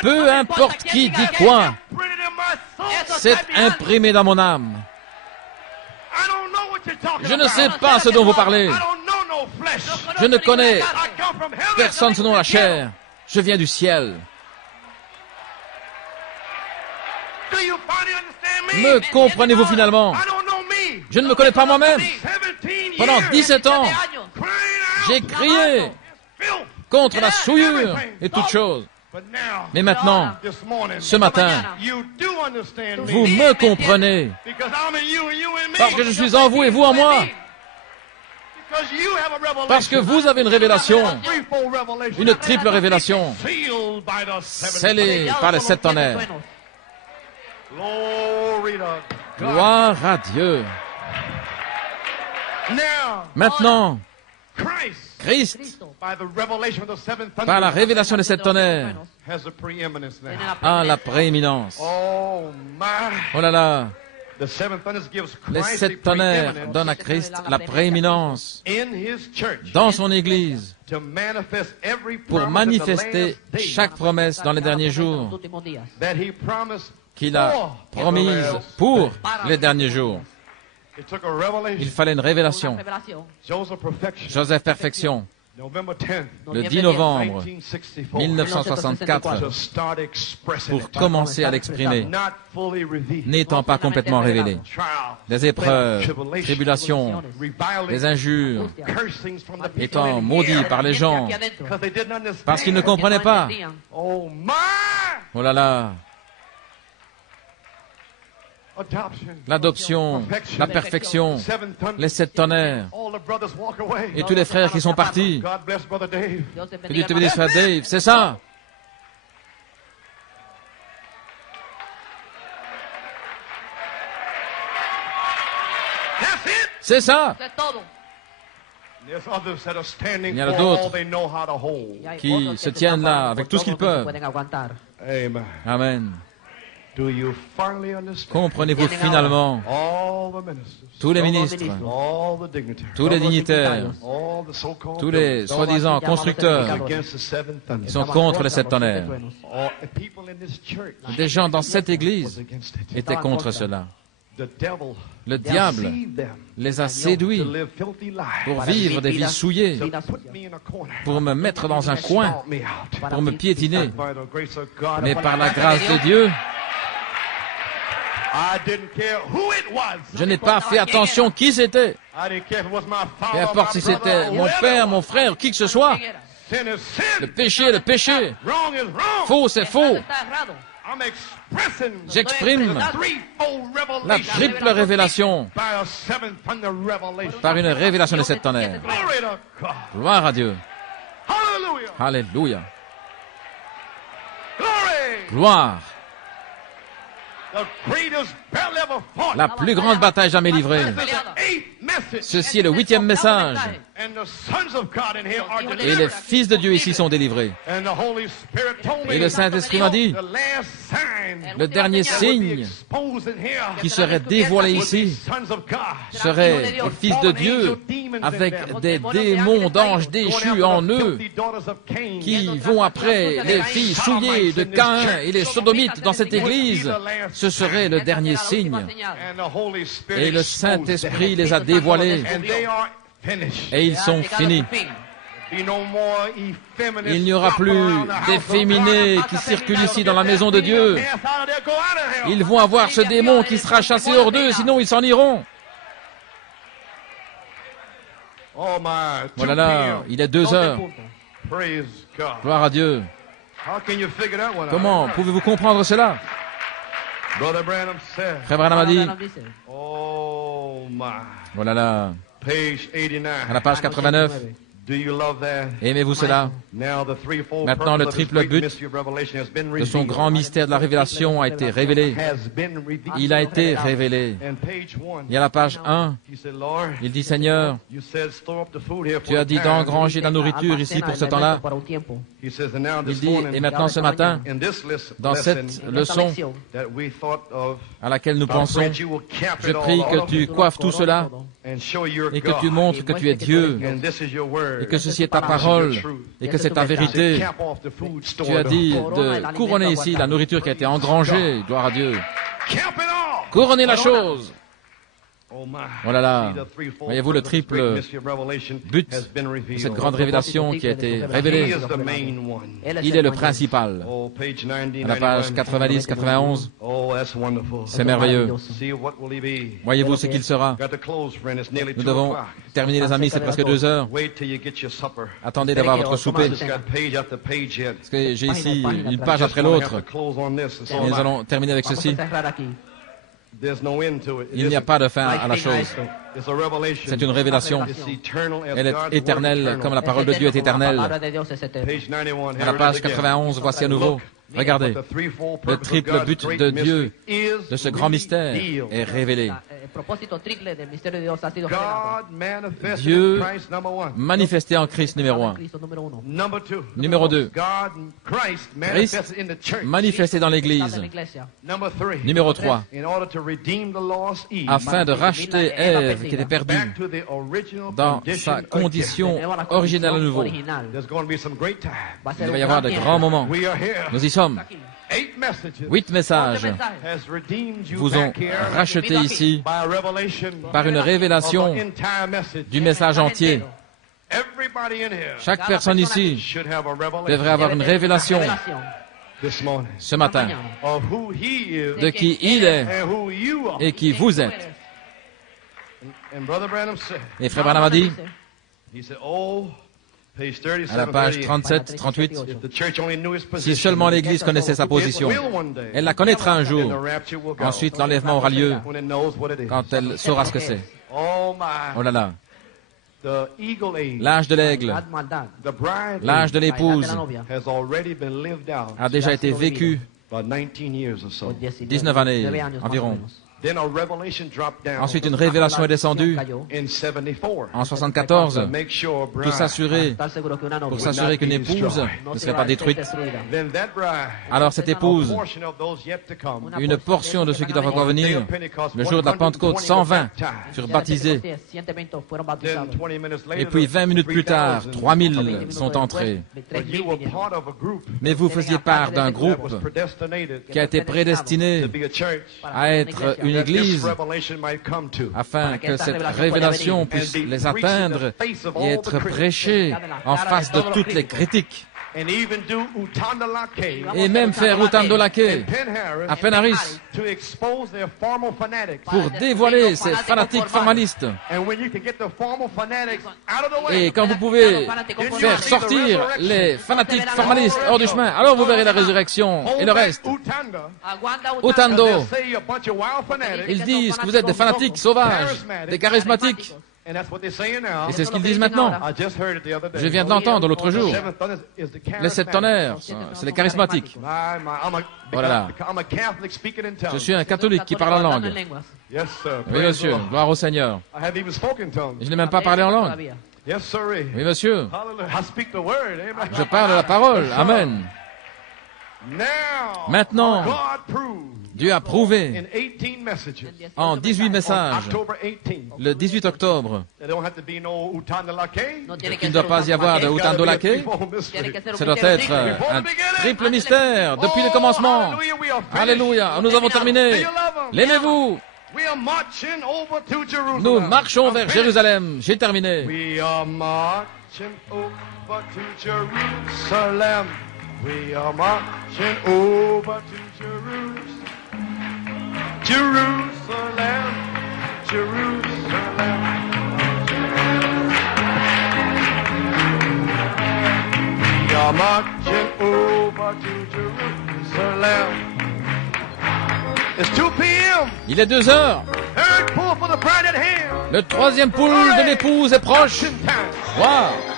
Peu importe qui dit quoi, c'est imprimé dans mon âme. Je ne sais pas ce dont vous parlez. Je ne connais personne selon la chair. Je viens du ciel. Me comprenez-vous finalement? Je ne me connais pas moi-même. Pendant 17 ans, j'ai crié contre la souillure et toutes choses. Mais maintenant, ce matin, vous me comprenez. Parce que je suis en vous et vous en moi. Parce que vous avez une révélation, une triple révélation, scellée par les 7 tonnerres. Gloire à Dieu. Maintenant, Christ, par la révélation des 7 tonnerres, a la prééminence. Oh là là, les 7 tonnerres donnent à Christ la prééminence dans son Église pour manifester chaque promesse dans les derniers jours qu'il a promise pour les derniers jours. Il fallait une révélation. Joseph Perfection, le 10 novembre 1964, pour commencer à l'exprimer, n'étant pas complètement révélé. Les épreuves, tribulations, les injures, étant maudits par les gens, parce qu'ils ne comprenaient pas. Oh là là! L'adoption, la perfection, les 7 tonnerres, et tous les frères qui sont partis. Que Dieu te bénisse, frère Dave, c'est ça. C'est ça. Il y en a d'autres qui se tiennent là avec tout ce qu'ils peuvent. Amen. Comprenez-vous finalement? Tous les ministres, tous les dignitaires, tous les soi-disant constructeurs qui sont contre les 7 tonnerres. Des gens dans cette église étaient contre cela. Le diable les a séduits pour vivre des vies souillées, pour me mettre dans un coin, pour me piétiner. Mais par la grâce de Dieu, je n'ai pas fait attention qui c'était. Peu importe si c'était mon père, mon frère, qui que ce soit. Le péché est le péché. Faux, c'est faux. J'exprime la triple révélation par une révélation de 7 tonnerres. Gloire à Dieu. Alléluia. Gloire. La plus grande bataille jamais livrée. Ceci est le 8e message. Et les fils de Dieu ici sont délivrés. Et le Saint-Esprit m'a dit, le dernier signe qui serait dévoilé ici serait les fils de Dieu avec des démons d'anges déchus en eux qui vont après les filles souillées de Caïn et les sodomites dans cette église. Ce serait le dernier signe. Et le Saint-Esprit les a dévoilés. Et ils sont finis. Il n'y aura plus d'efféminés qui circulent ici dans la maison de Dieu. Ils vont avoir ce démon qui sera chassé hors d'eux, sinon ils s'en iront. Voilà là, il est 2 heures. Gloire à Dieu. Comment pouvez-vous comprendre cela? Frère Branham a dit, Voilà là, à la page 89. Aimez-vous cela? Maintenant, le triple but de son grand mystère de la révélation a été révélé. Il a été révélé. Et à la page 1, il dit, Seigneur, tu as dit d'engranger la nourriture ici pour ce temps-là. Il dit, et maintenant ce matin, dans cette leçon à laquelle nous pensons, je prie que tu coiffes tout cela et que tu montres que tu es Dieu et que ceci est ta parole et que c'est ta vérité. Tu as dit de couronner ici la nourriture qui a été engrangée, gloire à Dieu. Couronnez la chose. Oh là là, voyez-vous le triple but de cette grande révélation qui a été révélée. Il est le principal. À la page 90-91, c'est merveilleux. Voyez-vous ce qu'il sera. Nous devons terminer les amis, c'est presque 2 heures. Attendez d'avoir votre souper. Parce que j'ai ici une page après l'autre. Et nous allons terminer avec ceci. Il n'y a pas de fin à la chose. C'est une révélation. Elle est éternelle comme la parole de Dieu est éternelle. À la page 91, voici à nouveau. Regardez, le triple but de Dieu, de ce grand mystère, est révélé. Dieu manifesté en Christ numéro 1. Numéro 2, Christ manifesté dans l'Église. Numéro 3, afin de racheter Ève qui était perdue dans sa condition originelle à nouveau. Il va y avoir de grands moments. Nous y sommes. 8 messages vous ont racheté ici par une révélation du message entier. Chaque personne ici devrait avoir une révélation ce matin de qui il est et qui vous êtes. Et Frère Branham a dit, à la page 37-38, si seulement l'Église connaissait sa position, elle la connaîtra un jour. Ensuite, l'enlèvement aura lieu quand elle saura ce que c'est. Oh là là. L'âge de l'aigle, l'âge de l'épouse a déjà été vécu 19 années environ. Ensuite, une révélation est descendue en 74 pour s'assurer qu'une épouse ne serait pas détruite. Alors cette épouse, une portion de ceux qui doivent encore venir, le jour de la Pentecôte, 120 furent baptisés. Et puis 20 minutes plus tard, 3000 sont entrés. Mais vous faisiez part d'un groupe qui a été prédestiné à être une église, afin que cette révélation puisse les atteindre et être prêchée en face de toutes les critiques. Et même faire Utandolake à Penn-Harris pour dévoiler ces fanatiques formalistes. Et quand vous pouvez faire sortir les fanatiques formalistes hors du chemin, alors vous verrez la résurrection et le reste. Utando, ils disent que vous êtes des fanatiques sauvages, des charismatiques. Et c'est ce qu'ils disent maintenant. Je viens de l'entendre l'autre jour. Les 7 tonnerres, c'est les charismatiques. Voilà. Je suis un catholique qui parle en langue. Oui, monsieur. Gloire au Seigneur. Et je n'ai même pas parlé en langue. Oui, monsieur. Je parle la parole. Amen. Maintenant, Dieu a prouvé en 18 messages, le 18 octobre, qu'il ne doit pas y avoir de Utandolake. Ça doit être un triple mystère depuis le commencement. Alléluia, nous avons terminé. L'aimez-vous? Nous marchons vers Jérusalem. J'ai terminé. We are marching over to Jerusalem, Jerusalem, Jerusalem. We are marching over to Jerusalem. It's 2 p.m. Il est 2 heures. Le troisième poule de l'épouse est proche. Wow.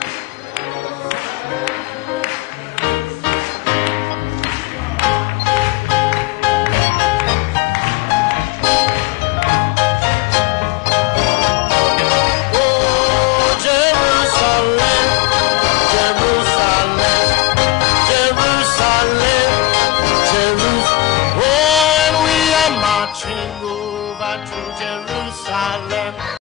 Over to Jerusalem.